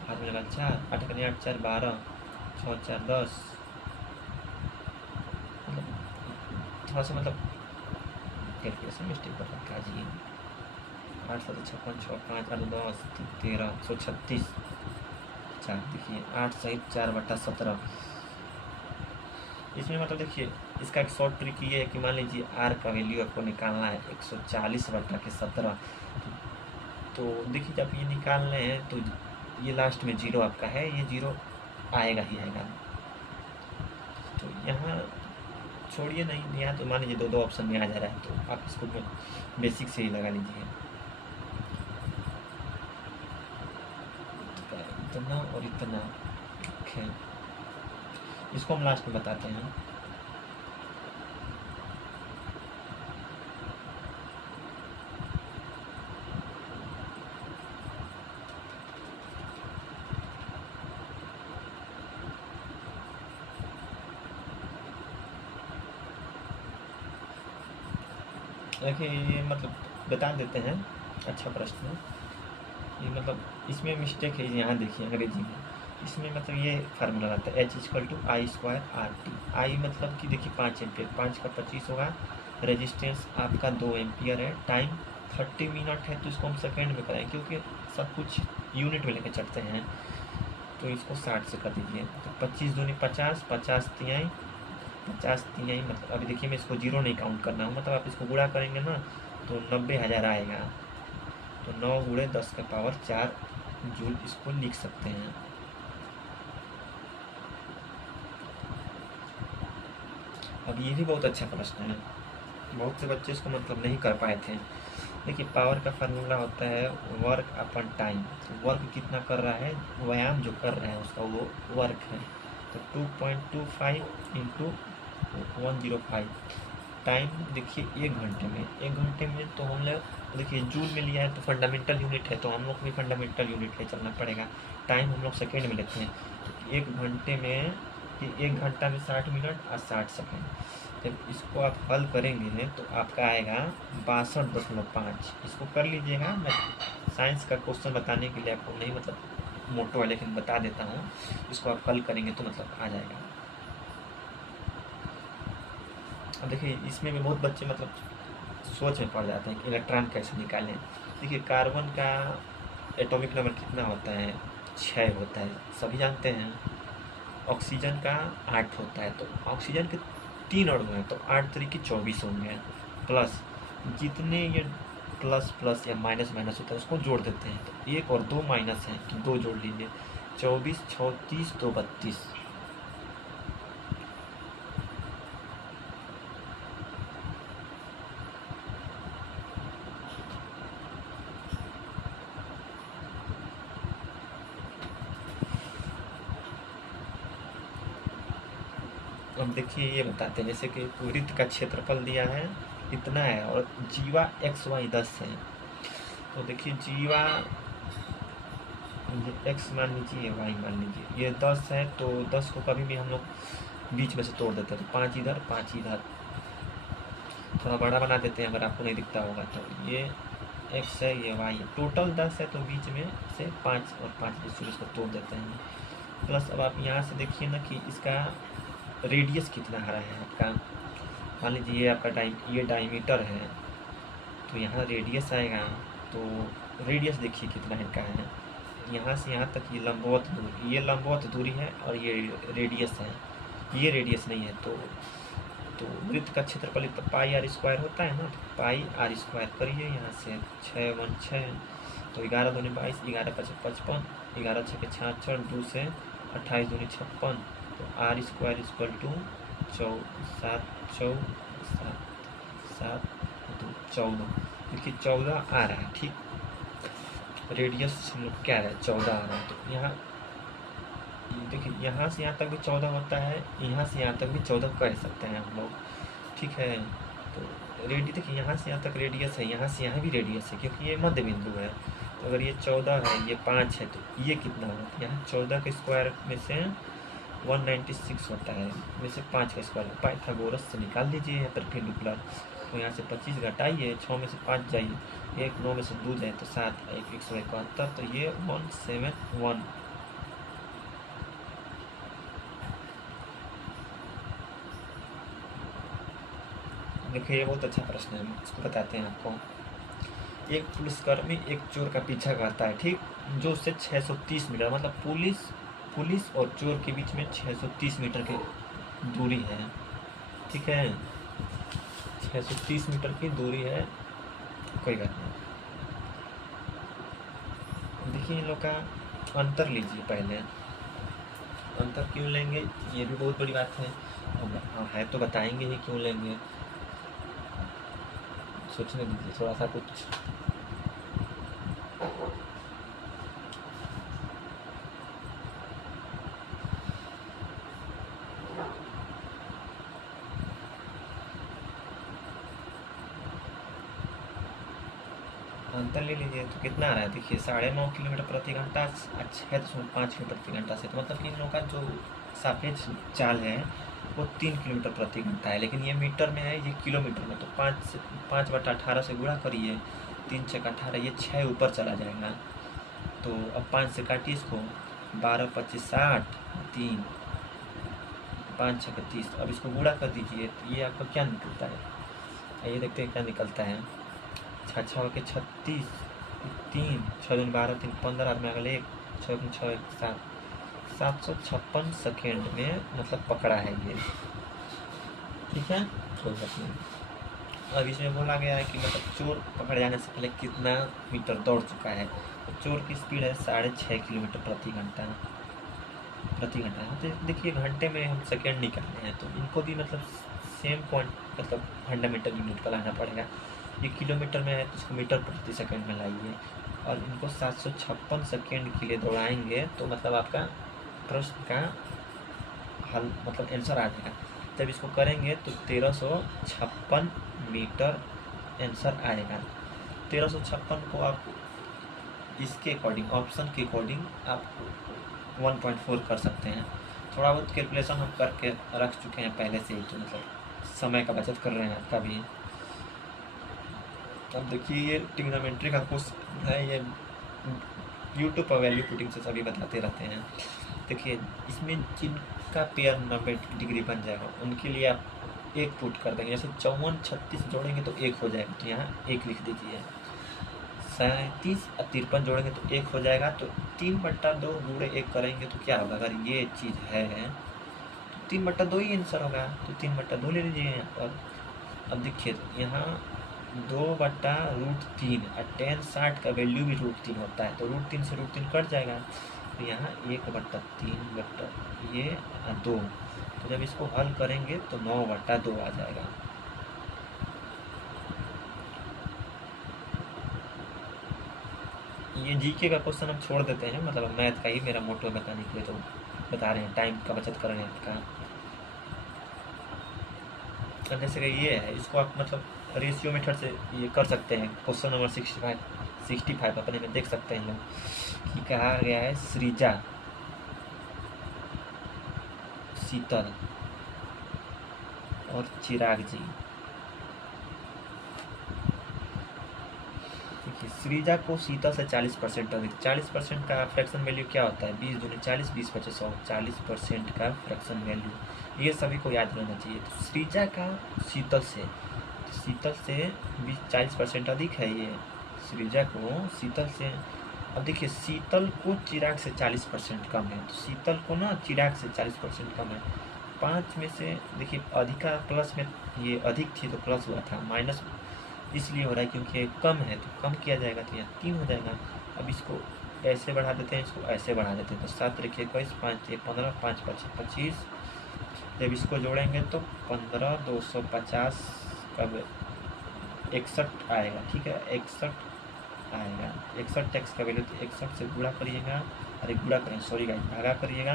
हाथ में लगा 4, 8 करें 8 4 12, 6 4 10, मतलब थोड़ा सा मतलब कैलकुलेशन मिस्टेक कर रखा है जी। 8 7 56, 6 5 8 10 13, 136, 4, देखिए 8 सहित 4/17। इसमें मतलब देखिए इसका एक शॉर्ट ट्रिक ये है कि मान लीजिए आर का वैल्यू आपको निकालना है 140/17, तो देखिए जब ये निकाल रहे हैं तो ये लास्ट में 0 आपका है, ये 0 आएगा ही आएगा। तो यहाँ छोड़िए नहीं, यहाँ तो मान लीजिए 2 ऑप्शन में आ जा रहा है, तो आप इसको बेसिक से ही लगा लीजिए, इतना और इतना, ठीक है। इसको हम लास्ट में बताते हैं। देखिए ये मतलब बता देते हैं, अच्छा प्रश्न है ये, मतलब इसमें मिस्टेक है, यहाँ देखिए अंग्रेजी में, इसमें मतलब ये फार्मूला रहता है H=I²RT। आई मतलब कि देखिए 5 एम्पियर, 5 का 25 होगा, रेजिस्टेंस आपका 2 एम्पियर है, टाइम 30 मिनट है, तो इसको हम सेकेंड में कराएं क्योंकि सब कुछ यूनिट में लेकर चलते हैं, तो इसको 60 से कर दीजिए। तो 25 दूनी 50, 50 तिहाई, 50 तिहाई, मतलब अभी देखिए मैं इसको 0 नहीं काउंट करना हूँ, मतलब आप इसको गुणा करेंगे ना तो 90,000 आएगा, तो 9 गुणे 10 का पावर 4 जूल इसको लिख सकते हैं। अब ये भी बहुत अच्छा प्रश्न है, बहुत से बच्चे इसको मतलब नहीं कर पाए थे। देखिए पावर का फार्मूला होता है वर्क अपन टाइम, वर्क कितना कर रहा है, व्यायाम जो कर रहा है उसका वो वर्क है, तो 2.25 इंटू 105, टाइम देखिए 1 घंटे में तो हम लोग देखिए जूल में लिया है, तो फंडामेंटल यूनिट है, तो हम लोग भी फंडामेंटल यूनिट ले चलना पड़ेगा। टाइम हम लोग सेकेंड में लेते हैं, तो 1 घंटे में, 1 घंटा में 60 मिनट और 60 सेकेंड। जब इसको आप हल करेंगे तो आपका आएगा 62.5। इसको कर लीजिएगा, मैं साइंस का क्वेश्चन बताने के लिए आपको नहीं मतलब मोटो है, लेकिन बता देता हूँ, इसको आप हल करेंगे तो मतलब आ जाएगा। अब देखिए इसमें भी बहुत बच्चे मतलब सोच में पड़ जाते हैं कि इलेक्ट्रॉन कैसे निकालें। देखिए कार्बन का एटॉमिक नंबर कितना होता है, 6 होता है, सभी जानते हैं। ऑक्सीजन का 8 होता है, तो ऑक्सीजन के 3 अणु हैं, तो 8 तरीके 24 होंगे। प्लस जितने ये प्लस प्लस या माइनस माइनस होता है उसको जोड़ देते हैं, तो 1 और 2 माइनस है कि 2 जोड़ लीजिए, 24 34 2 32। अब देखिए ये बताते हैं, जैसे कि वृत्त का क्षेत्रफल दिया है इतना है और जीवा एक्स वाई 10 है। तो देखिए जीवा एक्स मान लीजिए, वाई मान लीजिए, ये 10 है, तो 10 को कभी भी हम लोग बीच में से तोड़ देते हैं, तो 5 इधर 5 इधर, थोड़ा बड़ा बना देते हैं अगर आपको नहीं दिखता होगा। तो ये एक्स है, ये वाई है, टोटल 10 है, तो बीच में से 5 और 5 दूसरे इसको तोड़ देते हैं। प्लस अब आप यहाँ से देखिए ना कि इसका रेडियस कितना आ रहा है आपका। मान लीजिए ये आपका ये डायमीटर है, तो यहाँ रेडियस आएगा, तो रेडियस देखिए कितना इनका है, यहाँ से यहाँ तक ये लंबवत दूरी, ये लंबवत दूरी है और ये रेडियस है, ये रेडियस नहीं है। तो वृत्त का क्षेत्रफल तो पाई आर स्क्वायर होता है ना, तो पाई आर स्क्वायर करिए, यहाँ से 6 1 6, तो 11 दूनी 22, 11 5 55, 11 6 के 66, 2 से 28 दूनी 56, तो आर स्क्वायर इक्वल टू 7 14। देखिए 14 आ रहा है, ठीक, रेडियस हम लोग क्या है 14 आ रहा है, तो यहाँ देखिए यहाँ से यहाँ तक भी 14 होता है, यहाँ से यहाँ तक भी 14 कह सकते हैं हम लोग, ठीक है। तो देखिए यहाँ से यहाँ तक रेडियस है, यहाँ से यहाँ भी रेडियस है, क्योंकि ये मध्य बिंदु है। तो अगर ये 14 है, ये 5 है, तो ये कितना होगा, यहाँ 14 के स्क्वायर में से 196 होता है, में से 5 का स्क्वायर पाइथागोरस से निकाल दीजिए यहाँ परपेंडिकुलर। तो यहाँ से 25 घटाइए, 6 में से 5 जाइए, 1 9 में से 2 जाए तो 7, 171, तो ये 171। देखिए ये बहुत अच्छा प्रश्न है, इसको बताते हैं आपको। एक पुलिसकर्मी एक चोर का पीछा करता है, ठीक, जो उससे 630 मीटर, मतलब पुलिस और चोर के बीच में 630 मीटर की दूरी है, ठीक है, 630 मीटर की दूरी है, कोई बात नहीं। देखिए इन लोग का अंतर लीजिए, पहले अंतर क्यों लेंगे, ये भी बहुत बड़ी बात है, है तो बताएंगे ही क्यों लेंगे, सोचने दीजिए थोड़ा सा कुछ। अंतर ले लीजिए, तो कितना आ रहा है, देखिए 9.5 किलोमीटर प्रति घंटा, 6.5 किलोमीटर प्रति घंटा से, तो मतलब कि इन लोगों का जो सापेक्ष चाल है वो 3 किलोमीटर प्रति घंटा है, लेकिन ये मीटर में है, ये किलोमीटर में, तो 5/18 से गुणा करिए, 3 6 18, ये 6 ऊपर चला जाएगा। तो अब 5 से काटिए इसको, 12 25 60, 3 5 6 30, अब इसको गुणा कर दीजिए, तो ये आपका क्या निकलता है, आइए देखते हैं क्या निकलता है। 6 6 के 36, 3 6 दूनी 12, 3 15, में अगले 1 6 6 7, 756 सेकेंड में मतलब पकड़ा है ये, ठीक है, कोई बात नहीं। अब इसमें बोला गया है कि मतलब चोर पकड़ जाने से पहले कितना मीटर दौड़ चुका है, तो चोर की स्पीड है 6.5 किलोमीटर प्रति घंटा तो देखिए घंटे में हम सेकेंड निकालते हैं, तो इनको भी मतलब सेम पॉइंट, मतलब फंडामेंटल यूनिट का लाना पड़ेगा। ये किलोमीटर में है तो इसको मीटर प्रति सेकेंड में लाइए, और इनको 756 सेकेंड के लिए दौड़ाएंगे, तो मतलब आपका प्रश्न का हल मतलब आंसर आ जाएगा। जब इसको करेंगे तो 1356 मीटर आंसर आएगा। 1356 को आप इसके अकॉर्डिंग, ऑप्शन के अकॉर्डिंग आप 1.4 कर सकते हैं। थोड़ा बहुत कैलकुलेशन हम करके रख चुके हैं पहले से ही, तो मतलब समय का बचत कर रहे हैं आपका भी। अब देखिए ये ट्रिग्नोमेट्री का क्वेश्चन है, ये यूट्यूब पर वैल्यू पुटिंग से सभी बताते रहते हैं। देखिए इसमें जिनका पेयर 90 डिग्री बन जाएगा उनके लिए आप एक पुट कर देंगे। जैसे 54 36 जोड़ेंगे तो 1 हो जाएगा, तो यहाँ 1 लिख दीजिए। 37 और 53 जोड़ेंगे तो 1 हो जाएगा। तो 3/2 गुणे 1 करेंगे तो क्या होगा, अगर ये चीज़ है तो 3/2 ही आंसर होगा। तो 3/2 ले लीजिए यहाँ पर। अब देखिए यहाँ 2/√3 और tan 60 का वैल्यू भी √3 होता है, तो √3 से √3 कट जाएगा। तो यहाँ 1/3 ये 2, तो जब इसको हल करेंगे तो 9/2 आ जाएगा। ये जीके का क्वेश्चन हम छोड़ देते हैं, मतलब मैथ का ही मेरा मोटो बताने के लिए तो बता रहे हैं, टाइम का बचत कर रहे हैं आपका। जैसे कि ये है, इसको आप मतलब रेशियो मेथड से ये कर सकते हैं। क्वेश्चन नंबर 65 अपने में देख सकते हैं लोग कि कहा गया है सृजा, शीतल और चिराग जी। देखिए सृजा को शीतल से 40% अधिक। 40% का फ्रैक्शन वैल्यू क्या होता है, 20 दूनी 40, 20 पचे 100। 40% का फ्रैक्शन वैल्यू ये सभी को याद रहना चाहिए। तो सृजा का शीतल से 40% अधिक है ये सृजा को शीतल से। अब देखिए शीतल को चिराग से 40% कम है, तो शीतल को ना चिराग से 40% कम है। 5 में से देखिए अधिका प्लस में ये अधिक थी तो प्लस हुआ था, माइनस इसलिए हो रहा है क्योंकि कम है तो कम किया जाएगा, तो यहाँ 3 हो जाएगा। अब इसको ऐसे बढ़ा देते हैं, इसको ऐसे बढ़ा देते हैं। तो 7 रखिए 21, 5 15, 5 5 25। जब इसको जोड़ेंगे तो 15 250 कब 61 आएगा। ठीक है 61 आएगा। 61 x का वैल्यू, तो 61 से गुणा करिएगा, अरे गुणा करें सॉरी गाइस, भागा करिएगा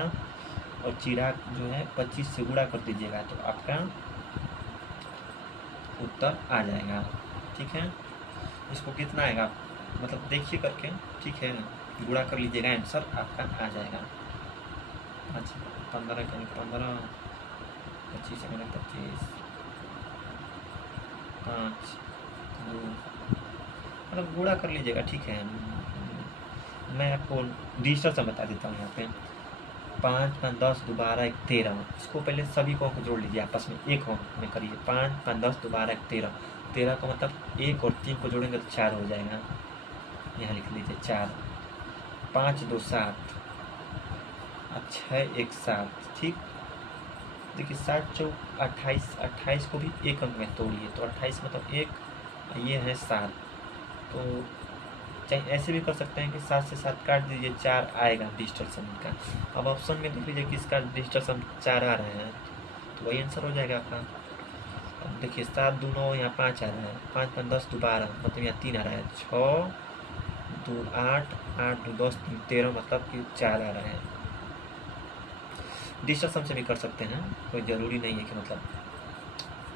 और चिराग जो है 25 से गुणा कर दीजिएगा, तो आपका उत्तर आ जाएगा। ठीक है इसको कितना आएगा मतलब देखिए करके, ठीक है गुणा कर लीजिएगा, आंसर आपका आ जाएगा। 15 करें 15, 25 करें 25, 5 2 मतलब गुणा कर लीजिएगा। ठीक है मैं आपको डिजिटल से बता देता हूँ। यहाँ पे 5 5 10 दोबारा 1 13, इसको पहले सभी को जोड़ लीजिए आपस में, एक हो में करिए। 5 5 10 दोबारा 1 13, 13 का मतलब 1 और 3 को जोड़ेंगे तो 4 हो जाएगा। यहाँ लिख लीजिए 4, 5 2 7 और 6 1 7। ठीक देखिए 7 चौक 28, 28 को भी एक अंक में तोड़िए तो 28 मतलब 1, ये है 7। तो चाहे ऐसे भी कर सकते हैं कि 7 से 7 काट दीजिए, 4 आएगा डिजिटल सम का। अब ऑप्शन में देख लीजिए किसका डिजिटल सम 4 आ रहे हैं, तो वही आंसर हो जाएगा आपका। अब देखिए 7 2 9, यहाँ 5 आ रहा है, 5 5 10 12 मतलब यहाँ 3 आ रहा है, 6 2 8 8 2 10 3 13 मतलब कि 4 आ रहा है। डिजिटल सम से भी कर सकते हैं, कोई ज़रूरी नहीं है कि मतलब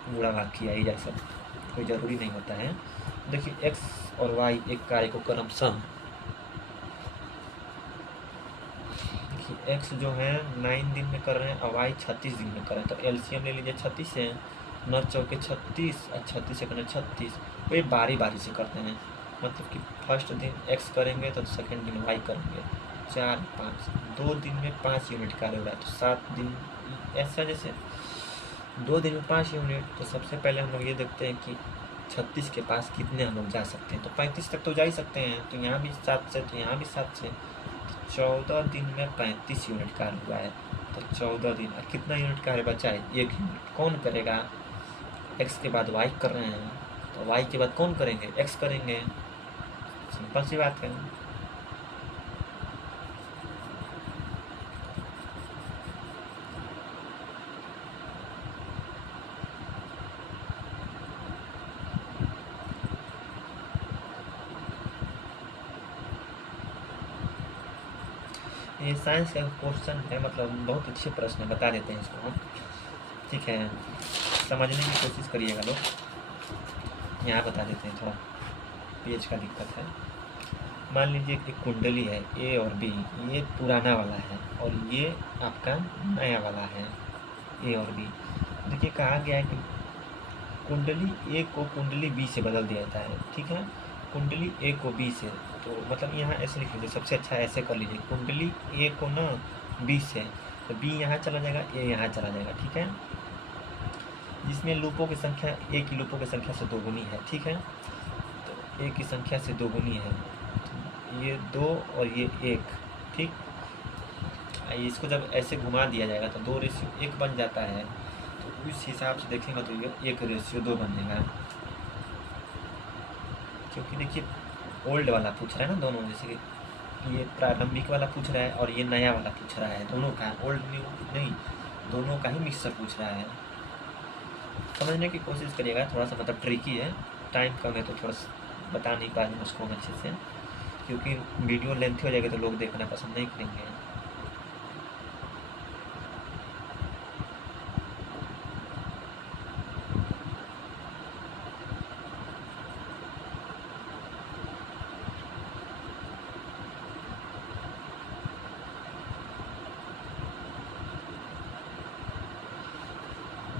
गुणा भाग किया ही जाए, सब कोई ज़रूरी नहीं होता है। देखिए x और y एक कार्य को क्रम सम, देखिए x जो है 9 दिन में कर रहे हैं और y 36 दिन में कर रहे हैं, तो एलसीएम ले लीजिए 36 से, 9 चौके 36 और 36 से करना 36। वे बारी बारी से करते हैं, मतलब कि फर्स्ट दिन x करेंगे तो सेकंड दिन y करेंगे। 4 5 2 दिन में 5 यूनिट कार्य हो रहा है, तो 7 दिन ऐसा जैसे 2 दिन में 5 यूनिट। तो सबसे पहले हम लोग ये देखते हैं कि 36 के पास कितने हम लोग जा सकते हैं, तो 35 तक तो जा ही सकते हैं। तो यहाँ भी 7 से, तो यहाँ भी 7 से, तो 14 दिन में 35 यूनिट कार्य हुआ है। तो 14 दिन और कितना यूनिट कार्य बचा है, 1 यूनिट। कौन करेगा, x के बाद y कर रहे हैं, तो y के बाद कौन करेंगे, x करेंगे। सिंपल सी बात है। ये साइंस का क्वेश्चन है, मतलब बहुत अच्छे प्रश्न है, बता देते हैं इसको हम। ठीक है समझने की कोशिश करिएगा लोग। यहाँ बता देते हैं, थोड़ा पेज का दिक्कत है। मान लीजिए एक कुंडली है ए और बी, ये पुराना वाला है और ये आपका नया वाला है ए और बी। देखिए कहा गया है कि कुंडली ए को कुंडली बी से बदल दिया जाता है। ठीक है कुंडली ए को बी से, तो मतलब यहाँ ऐसे लिख लीजिए, सबसे अच्छा ऐसे कर लीजिए, कुंडली ए को ना बी से, तो बी यहाँ चला जाएगा, ए यहाँ चला जाएगा। ठीक है जिसमें लूपों की संख्या ए की लूपों की संख्या से दोगुनी है, ठीक है। तो ए की संख्या से दोगुनी है, तो ये 2 और ये 1, ठीक। इसको जब ऐसे घुमा दिया जाएगा तो 2:1 बन जाता है। तो उस हिसाब से देखेंगे तो ये 1:2 बनेगा, क्योंकि देखिए ओल्ड वाला पूछ रहा है ना दोनों, जैसे कि ये प्रारंभिक वाला पूछ रहा है और ये नया वाला पूछ रहा है, दोनों का, ओल्ड न्यू नहीं, दोनों का ही मिक्सर पूछ रहा है। समझने की कोशिश करिएगा, थोड़ा सा मतलब ट्रिकी है, टाइम कम है तो थोड़ा सा बता नहीं पा रहे हैं उसको हम अच्छे से, क्योंकि वीडियो लेंथी हो जाएगी तो लोग देखना पसंद नहीं करेंगे।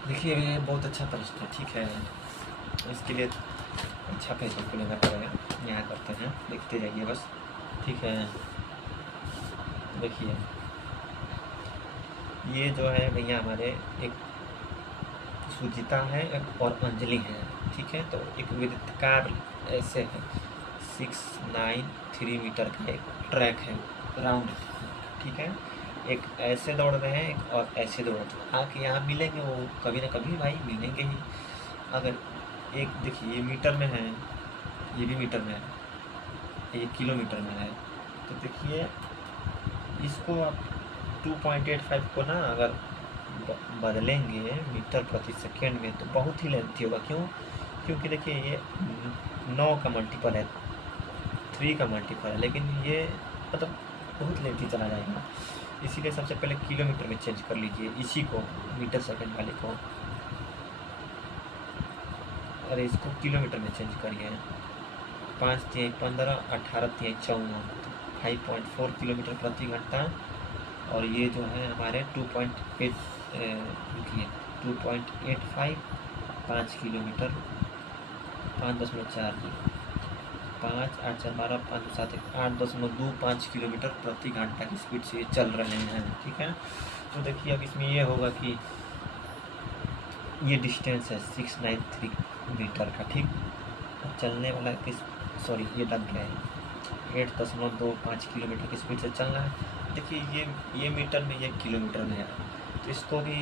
देखिए ये बहुत अच्छा प्रश्न है, ठीक है। इसके लिए अच्छा पैसा को लेना पड़ेगा, यहाँ करते हैं, देखते जाइए बस, ठीक है। देखिए ये जो है भैया हमारे एक सुजिता है एक और अंजलि है, ठीक है। तो एक वृत्ताकार ऐसे है 693 मीटर का एक ट्रैक है राउंड, ठीक है। एक ऐसे दौड़ रहे हैं, एक और ऐसे दौड़ रहे हैं, आके यहाँ मिलेंगे वो कभी ना कभी भाई मिलेंगे ही। अगर एक देखिए ये मीटर में है, ये भी मीटर में है, ये किलोमीटर में है, तो देखिए इसको आप 2.85 को ना अगर बदलेंगे मीटर प्रति सेकेंड में तो बहुत ही लेंथी होगा। क्यों? क्योंकि देखिए ये 9 का मल्टीपल है, 3 का मल्टीपल है, लेकिन ये मतलब बहुत लेंथी चला जाएगा। इसीलिए सबसे पहले किलोमीटर में चेंज कर लीजिए इसी को, मीटर सेकंड वाले को, अरे इसको किलोमीटर में चेंज करिए। 5 3 15 18 3 14, 5.4 किलोमीटर प्रति घंटा। और ये जो है हमारे 2.8 देखिए 2.85 5 किलोमीटर 5.4 5 8 4 12 5 7 8.25 किलोमीटर प्रति घंटा की स्पीड से चल रहे हैं, ठीक है। तो देखिए अब इसमें ये होगा कि ये डिस्टेंस है 693 मीटर का, ठीक। चलने वाला किस सॉरी ये लग गया है 8.25 किलोमीटर की स्पीड से चल रहा है। देखिए ये मीटर में, ये किलोमीटर में है, तो इसको भी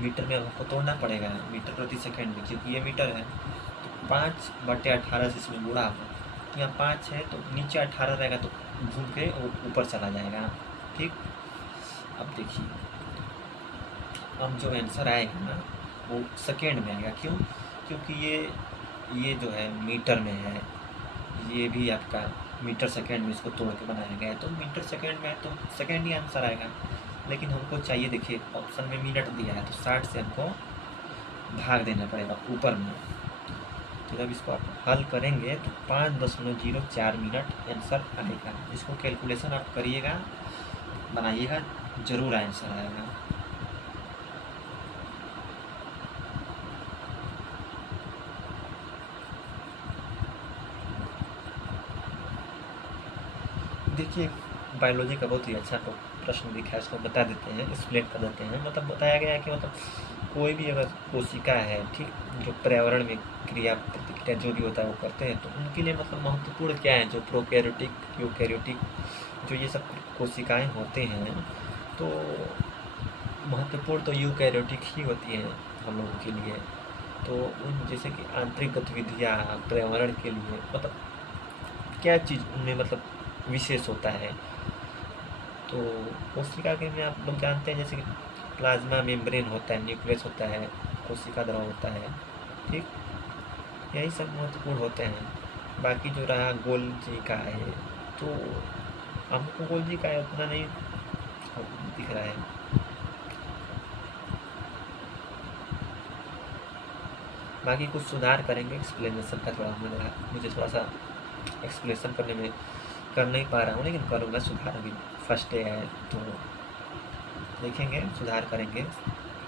मीटर में आपको तोड़ना पड़ेगा मीटर प्रति सेकंड में, क्योंकि ये मीटर है। तो 5/18 से इसमें गुणा हो, तो यहाँ 5 है तो नीचे 18 रहेगा तो घूम के ऊपर चला जाएगा, ठीक। अब देखिए अब जो आंसर आएगा ना वो सेकेंड में आएगा। क्यों? क्योंकि ये जो है मीटर में है, ये भी आपका मीटर सेकेंड में इसको तोड़ के बनाया गया है, तो मीटर सेकेंड में है तो सेकेंड ही आंसर आएगा। लेकिन हमको चाहिए, देखिए ऑप्शन में मिनट दिया है तो 60 से हमको भाग देना पड़ेगा ऊपर में। तो जब इसको आप हल करेंगे तो 5.04 मिनट आंसर आएगा। इसको कैलकुलेशन आप करिएगा, बनाइएगा, ज़रूर आंसर आएगा। देखिए बायोलॉजी का बहुत ही अच्छा प्रश्न दिखा है, इसको बता देते हैं, एक्सप्लेन कर देते हैं। मतलब बताया गया है कि मतलब कोई भी अगर कोशिका है, ठीक, जो पर्यावरण में क्रिया प्रतिक्रिया जो भी होता है वो करते हैं, तो उनके लिए मतलब महत्वपूर्ण क्या है, जो प्रोकैरियोटिक यूकैरियोटिक जो ये सब कोशिकाएँ होते हैं, तो महत्वपूर्ण तो यूकैरियोटिक ही होती हैं हम लोगों के लिए। तो उन जैसे कि आंतरिक गतिविधियाँ पर्यावरण के लिए मतलब क्या चीज़ उनमें मतलब विशेष होता है। तो कोशिका के में आप लोग जानते हैं जैसे कि प्लाज्मा मेम्ब्रेन होता है, न्यूक्लियस होता है, कोशिका द्रव होता है, ठीक, यही सब महत्वपूर्ण होते हैं। बाकी जो रहा गोल्जी का है, तो हमको गोल्जी का उतना नहीं दिख रहा है। बाकी कुछ सुधार करेंगे एक्सप्लेनेशन का, थोड़ा मुझे थोड़ा सा एक्सप्लेनेशन करने में कर नहीं पा रहा हूँ, लेकिन करूँगा सुधार। अभी फर्स्ट डे है तो देखेंगे, सुधार करेंगे।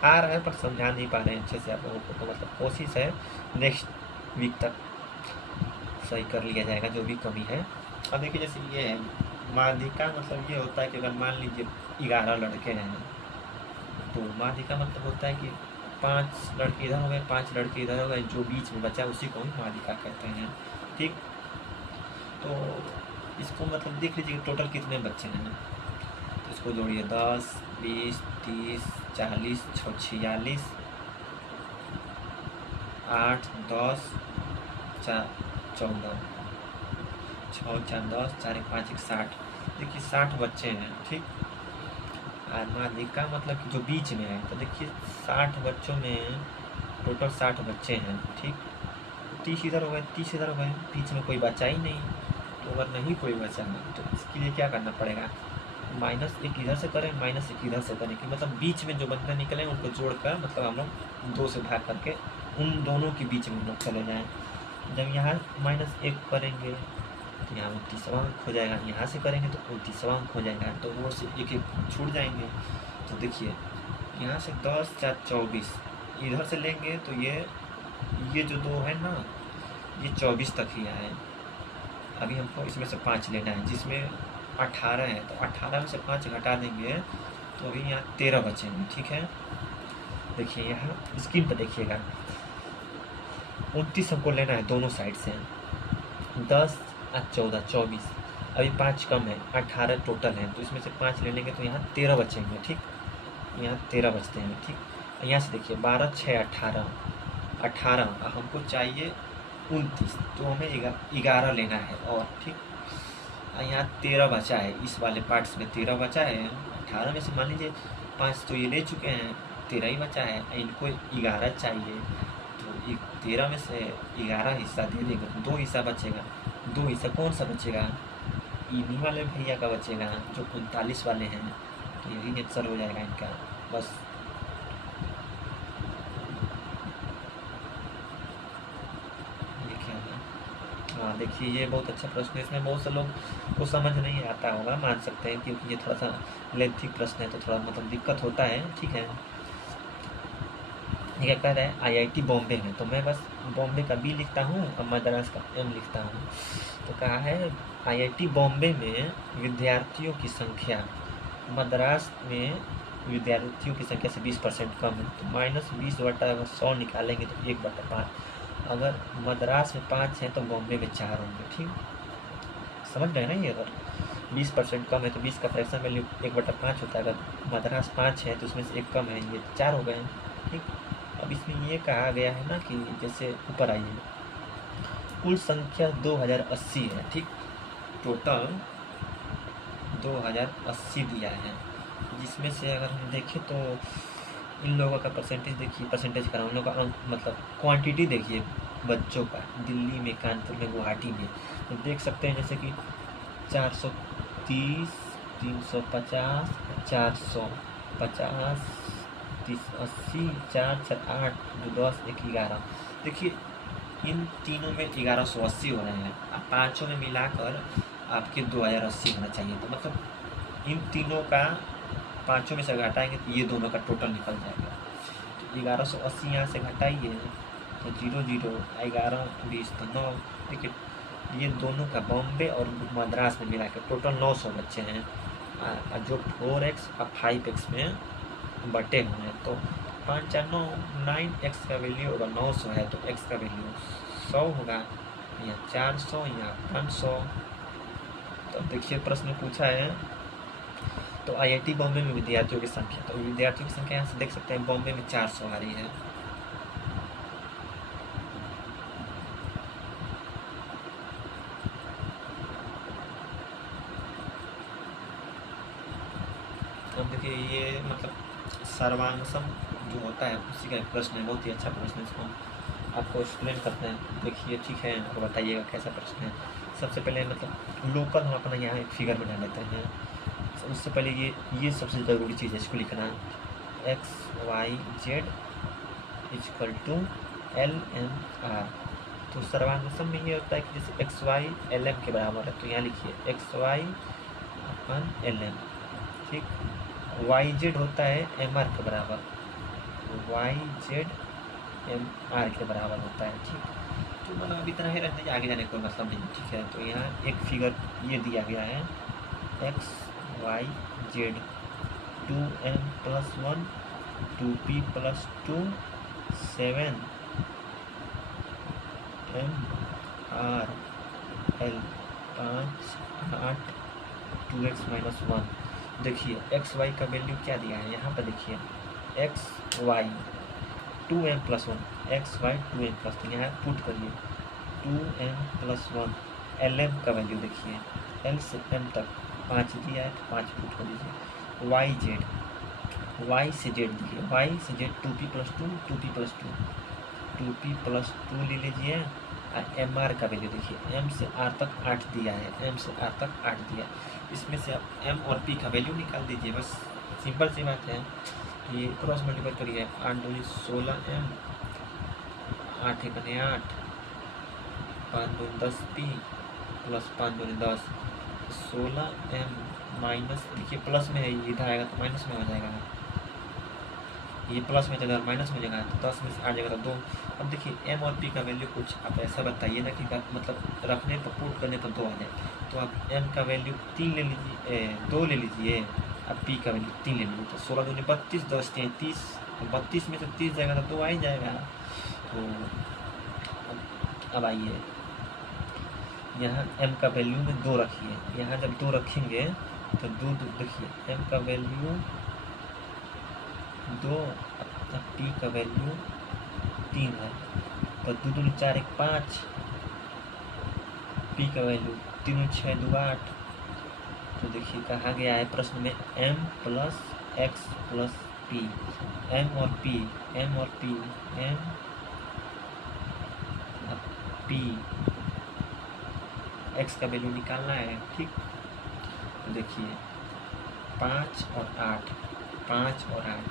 आ रहा है पर समझा नहीं पा रहे हैं अच्छे से आप लोगों को, तो मतलब कोशिश है नेक्स्ट वीक तक सही कर लिया जाएगा जो भी कमी है। अब देखिए जैसे ये है माध्यिका, मतलब ये होता है कि अगर मान लीजिए 11 लड़के हैं तो माध्यिका मतलब होता है कि 5 लड़के इधर हो गए, 5 लड़के इधर हो गए, जो बीच में बचा उसी को हम मालिका कहते हैं। ठीक, तो इसको मतलब देख लीजिए टोटल कितने बच्चे हैं, तो इसको जोड़िए 10, 20, 30, 40, 46, 8, 10, 4, 14, 6, 4, 10, 4, 1, 5, 1, 60। देखिए 60 बच्चे हैं। ठीक, और मालिका मतलब कि जो बीच में है, तो देखिए 60 बच्चों में टोटल 60 बच्चे हैं। ठीक, 30 इधर हो गए, 30 इधर हो गए, बीच में कोई बचा ही नहीं। तो अगर नहीं कोई बचा तो इसके लिए क्या करना पड़ेगा, -1 इधर से करें, -1 इधर से करें, कि मतलब बीच में जो बंदे निकले उनको जोड़कर मतलब हम लोग 2 से भाग करके उन दोनों के बीच में हम लोग चले जाएँ। जब यहाँ -1 करेंगे तो यहाँ 29वां अंक हो जाएगा, यहाँ से करेंगे तो 29वां अंक हो जाएगा, तो वो से एक एक छूट जाएंगे। तो देखिए यहाँ से 10, 4, 24 इधर से लेंगे तो ये जो 2 है ना, ये 24 तक ही आए। अभी हमको इसमें से 5 लेना है, जिसमें 18 है, तो 18 में से 5 घटा देंगे तो अभी यहाँ 13 बचेंगे। ठीक है, देखिए यहाँ स्क्रीन पर देखिएगा 29 हमको लेना है दोनों साइड से, 10 और 14, 24, अभी 5 कम है, 18 टोटल है, तो इसमें से 5 ले लेंगे तो यहाँ 13 बचेंगे। ठीक, यहाँ 13 बचते हैं। ठीक, यहाँ से देखिए 12, 6, 18, 18 हमको चाहिए 29, तो हमें 11 लेना है और। ठीक, यहाँ 13 बचा है, इस वाले पार्ट्स में 13 बचा है। 18 में से मान लीजिए 5 तो ये ले चुके हैं, 13 ही बचा है, इनको 11 चाहिए, तो 13 में से 11 हिस्सा दे देंगे तो 2 हिस्सा बचेगा। 2 हिस्सा कौन सा बचेगा, इन्हीं वाले भैया का बचेगा जो 39 वाले हैं, तो यही आंसर हो जाएगा इनका। बस ये क्या है, हाँ देखिए ये बहुत अच्छा प्रश्न है, इसमें बहुत से लोग को समझ नहीं आता होगा, मान सकते हैं, क्योंकि ये थोड़ा सा लेंथी प्रश्न है तो थोड़ा मतलब दिक्कत होता है। ठीक है, ये क्या कह रहा है, IIT बॉम्बे में, तो मैं बस बॉम्बे का B लिखता हूँ और मद्रास का M लिखता हूँ। तो कहा है IIT बॉम्बे में विद्यार्थियों की संख्या मद्रास में विद्यार्थियों की संख्या से 20% कम है, तो -20/100 निकालेंगे तो 1/5। अगर मद्रास में 5 हैं तो बॉम्बे में 4 होंगे। ठीक, समझ रहे हैं ना, ये अगर 20% कम है तो 20 का फ्रैक्शन वैल्यू 1/5 होता है, अगर मद्रास 5 है तो उसमें से 1 कम है, ये 4 हो गए। ठीक, अब इसमें ये कहा गया है ना कि जैसे ऊपर आइए, कुल संख्या 2080 है। ठीक, टोटल 2080 दिया है, जिसमें से अगर हम देखें तो इन लोगों का परसेंटेज देखिए, परसेंटेज करा उन लोगों का अंक मतलब क्वांटिटी देखिए बच्चों का, दिल्ली में, कानपुर में, गुवाहाटी में, तो देख सकते हैं जैसे कि 430, 350, 450, 30, 80, 4, 4, 8, 2, 10, 1, 11। देखिए इन तीनों में 1180 हो रहे हैं, अब पाँचों में मिलाकर आपके 2080 होना चाहिए, तो मतलब इन तीनों का पाँचों में से घटाएंगे तो ये दोनों का टोटल निकल जाएगा। तो 1180 यहाँ से घटाइए तो 0, 0, 11, 20 तो 9। देखिए ये दोनों का बॉम्बे और मद्रास में मिला के टोटल 900 बच्चे हैं, जो 4x और 5x में बटे हुए हैं, तो 5, 4, 9, 9x का वैल्यू अगर 900 है तो x का वैल्यू 100 होगा, यहाँ 400, यहाँ 500। तो देखिए प्रश्न पूछा है, तो IIT बॉम्बे में विद्यार्थियों की संख्या, तो विद्यार्थियों की संख्या यहाँ से देख सकते हैं बॉम्बे में 400 आ रही है। अब देखिए ये मतलब सर्वांगसम जो होता है उसी का एक प्रश्न है, बहुत ही अच्छा प्रश्न है, इसको आपको एक्सप्लेन करते हैं। देखिए ठीक है, आपको बताइएगा कैसा प्रश्न है। सबसे पहले मतलब लोकल हम अपना यहाँ एक फिगर बना लेते हैं। उससे पहले ये सबसे ज़रूरी चीज़ है, इसको लिखना x, y, z = LMR। तो सर्वांगसम में ये होता है कि जैसे XY LM के बराबर है, तो यहाँ लिखिए XY/LM। ठीक, YZ होता है MR के बराबर, YZ MR के बराबर होता है। ठीक, तो मतलब अब इतना ही रहने, आगे जाने का कोई मतलब नहीं। ठीक है, तो यहाँ एक फिगर ये दिया गया है XYZ 2m + 1 2p plus 2 7 m r l 5 8 2x minus 1। देखिए एक्स वाई का वैल्यू क्या दिया है यहाँ पर, देखिए X Y 2m plus 1, X Y 2m plus, तो यहाँ पुट करिए 2m प्लस 1। एल एम का वैल्यू देखिए एल से एम तक 5 दिया है तो 5 पुट कर दीजिए। वाई जेड, वाई से जेड देखिए, वाई से Z 2p plus 2, 2p plus 2, 2p plus 2 ले लीजिए। एम आर का वैल्यू देखिए एम से आर तक 8 दिया है, एम से आर तक 8 दिया, इसमें से आप एम और पी का वैल्यू निकाल दीजिए, बस सिंपल सी बात है। ये क्रॉस मल्टीप्लाई करिए 8 दूनी 16 एम, 8 एकने 8, 5 दूनी 10 पी प्लस 5 दूनी 10, 16 एम माइनस, देखिए प्लस में है ये, इधर आएगा तो माइनस में हो जाएगा, ये प्लस में जगह माइनस में जगह तो 10 में से 8 जगह तो 2। अब देखिए एम और पी का वैल्यू कुछ आप ऐसा बताइए ना कि मतलब रखने पर पुट करने पर 2 आ जाए, तो आप एम का वैल्यू 3 ले लीजिए, 2 ले लीजिए, अब पी का वैल्यू 3 ले लीजिए, तो 16 दूनी 32, 10 33, 32 में से 30 जाएगा तो 2 आ ही जाएगा। तो अब आइए यहाँ एम का वैल्यू में 2 रखिए, यहाँ जब 2 रखेंगे तो 2 देखिए एम का वैल्यू 2, अब पी का वैल्यू 3 है, तो 2 दूनी 4 1 5, पी का वैल्यू 3 6 2 8। तो देखिए कहा गया है प्रश्न में m plus X plus P, M और पी, एम और पी, एम पी, एक्स का वैल्यू निकालना है, ठीक। तो देखिए 5 और 8, 5 और 8,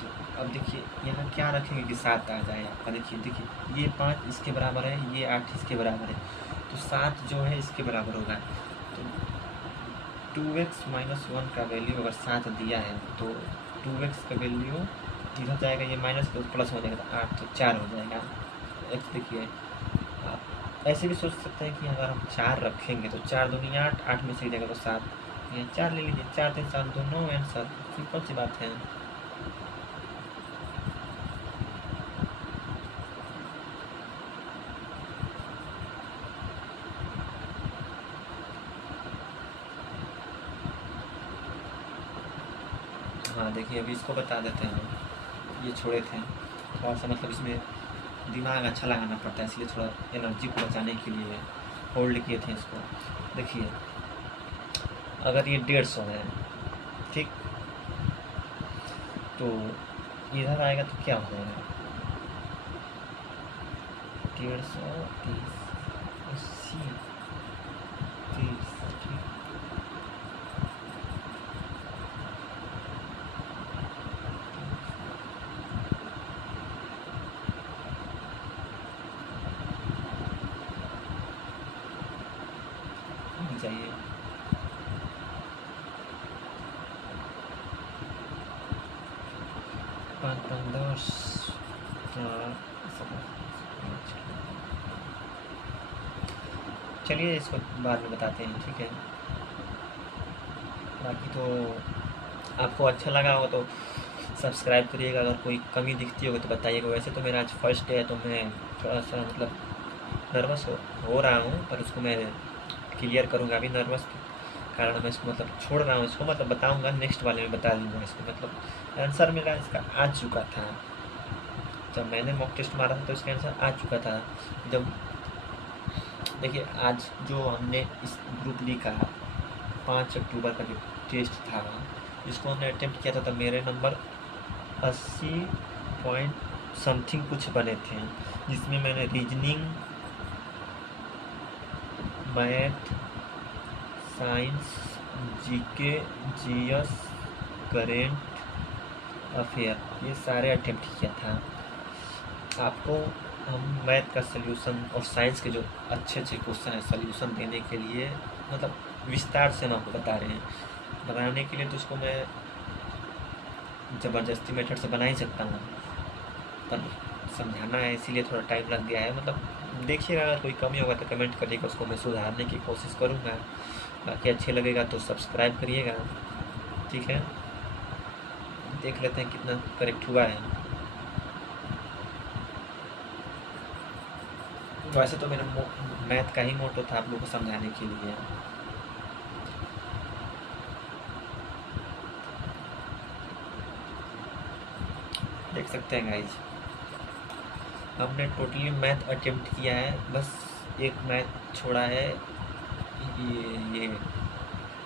तो अब देखिए यहाँ क्या रखेंगे कि 7 आ जाए आपका, देखिए ये 5 इसके बराबर है, ये 8 इसके बराबर है, तो 7 जो है इसके बराबर होगा। तो 2x माइनस 1 का वैल्यू अगर 7 दिया है तो 2x का वैल्यू इधर जाएगा, ये माइनस तो प्लस हो जाएगा, तो 8 तो 4 हो जाएगा। x देखिए आप ऐसे भी सोच सकते हैं कि अगर हम 4 रखेंगे तो 4 दूनी 8, 8 में से जाएगा तो 7, यहाँ 4 ले लीजिए, 4 3 7 2 9 आंसर, सिंपल सी बात है। हाँ देखिए अभी इसको बता देते हैं, ये छोड़े थे थोड़ा सा, मतलब इसमें दिमाग अच्छा लगाना पड़ता है, इसलिए थोड़ा एनर्जी को बचाने के लिए होल्ड किए थे इसको। देखिए अगर ये 150 है, ठीक, तो इधर आएगा तो क्या हो जाएगा 150 30 80 30, ठीक, चाहिए 5 5 10, चलिए इसको बाद में बताते हैं, ठीक है। बाकी तो आपको अच्छा लगा हो तो सब्सक्राइब करिएगा, अगर कोई कमी दिखती होगी तो बताइएगा। वैसे तो मेरा आज फर्स्ट डे है तो मैं थोड़ा सा मतलब नर्वस हो रहा हूँ, पर उसको मैं क्लियर करूँगा। अभी नर्वस के कारण मैं इसको मतलब छोड़ रहा हूँ, इसको मतलब बताऊँगा नेक्स्ट वाले में, बता दूँगा इसको। मतलब आंसर मेरा इसका आ चुका था, जब मैंने मॉक टेस्ट मारा था तो इसका आंसर आ चुका था। जब देखिए आज जो हमने इस ग्रुप डी का 5 अक्टूबर का जो टेस्ट था जिसको हमने अटेम्प्ट किया था, तब मेरे नंबर 80 पॉइंट समथिंग कुछ बने थे, जिसमें मैंने reasoning, math, science, GK, GS, current affair, ये सारे अटेम्प्ट किया था। आपको हम मैथ का सल्यूशन और साइंस के जो अच्छे अच्छे क्वेश्चन है सल्यूशन देने के लिए मतलब विस्तार से हम आपको बता रहे हैं। बनाने के लिए तो उसको मैं ज़बरदस्ती मेथड से बना ही सकता हूँ, पर समझाना है इसीलिए थोड़ा टाइम लग गया है। मतलब देखिएगा, अगर कोई कमी होगा तो कमेंट करिएगा, उसको मैं सुधारने की कोशिश करूँगा। बाकी अच्छे लगेगा तो सब्सक्राइब करिएगा, ठीक है। देख लेते हैं कितना करेक्ट हुआ है। वैसे तो मेरा मैथ का ही मोटो था आप लोग को समझाने के लिए। देख सकते हैं गाइज, हमने टोटली मैथ अटेम्प्ट किया है, बस एक मैथ छोड़ा है, ये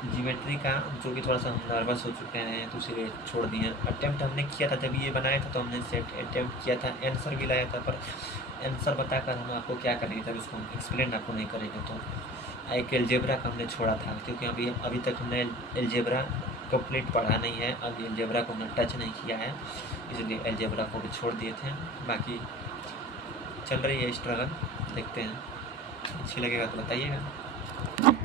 ज्योमेट्री का, जो कि थोड़ा सा हम नर्वस हो चुके हैं तो इसीलिए छोड़ दिए। अटेम्प्ट हमने किया था जब ये बनाया था, तो हमने सेट अटेम्प्ट किया था, आंसर भी लाया था, पर आंसर बताकर हम आपको क्या करेंगे जब इसको हम एक्सप्लेन आपको नहीं करेंगे। तो एक एलजेब्रा का हमने छोड़ा था, क्योंकि अभी तक हमने एलजेब्रा कंप्लीट पढ़ा नहीं है, अभी एलजेब्रा को हमने टच नहीं किया है, इसलिए एलजेब्रा को भी छोड़ दिए थे। बाकी चल रही है स्ट्रगल, देखते हैं, अच्छी लगेगा तो बताइएगा।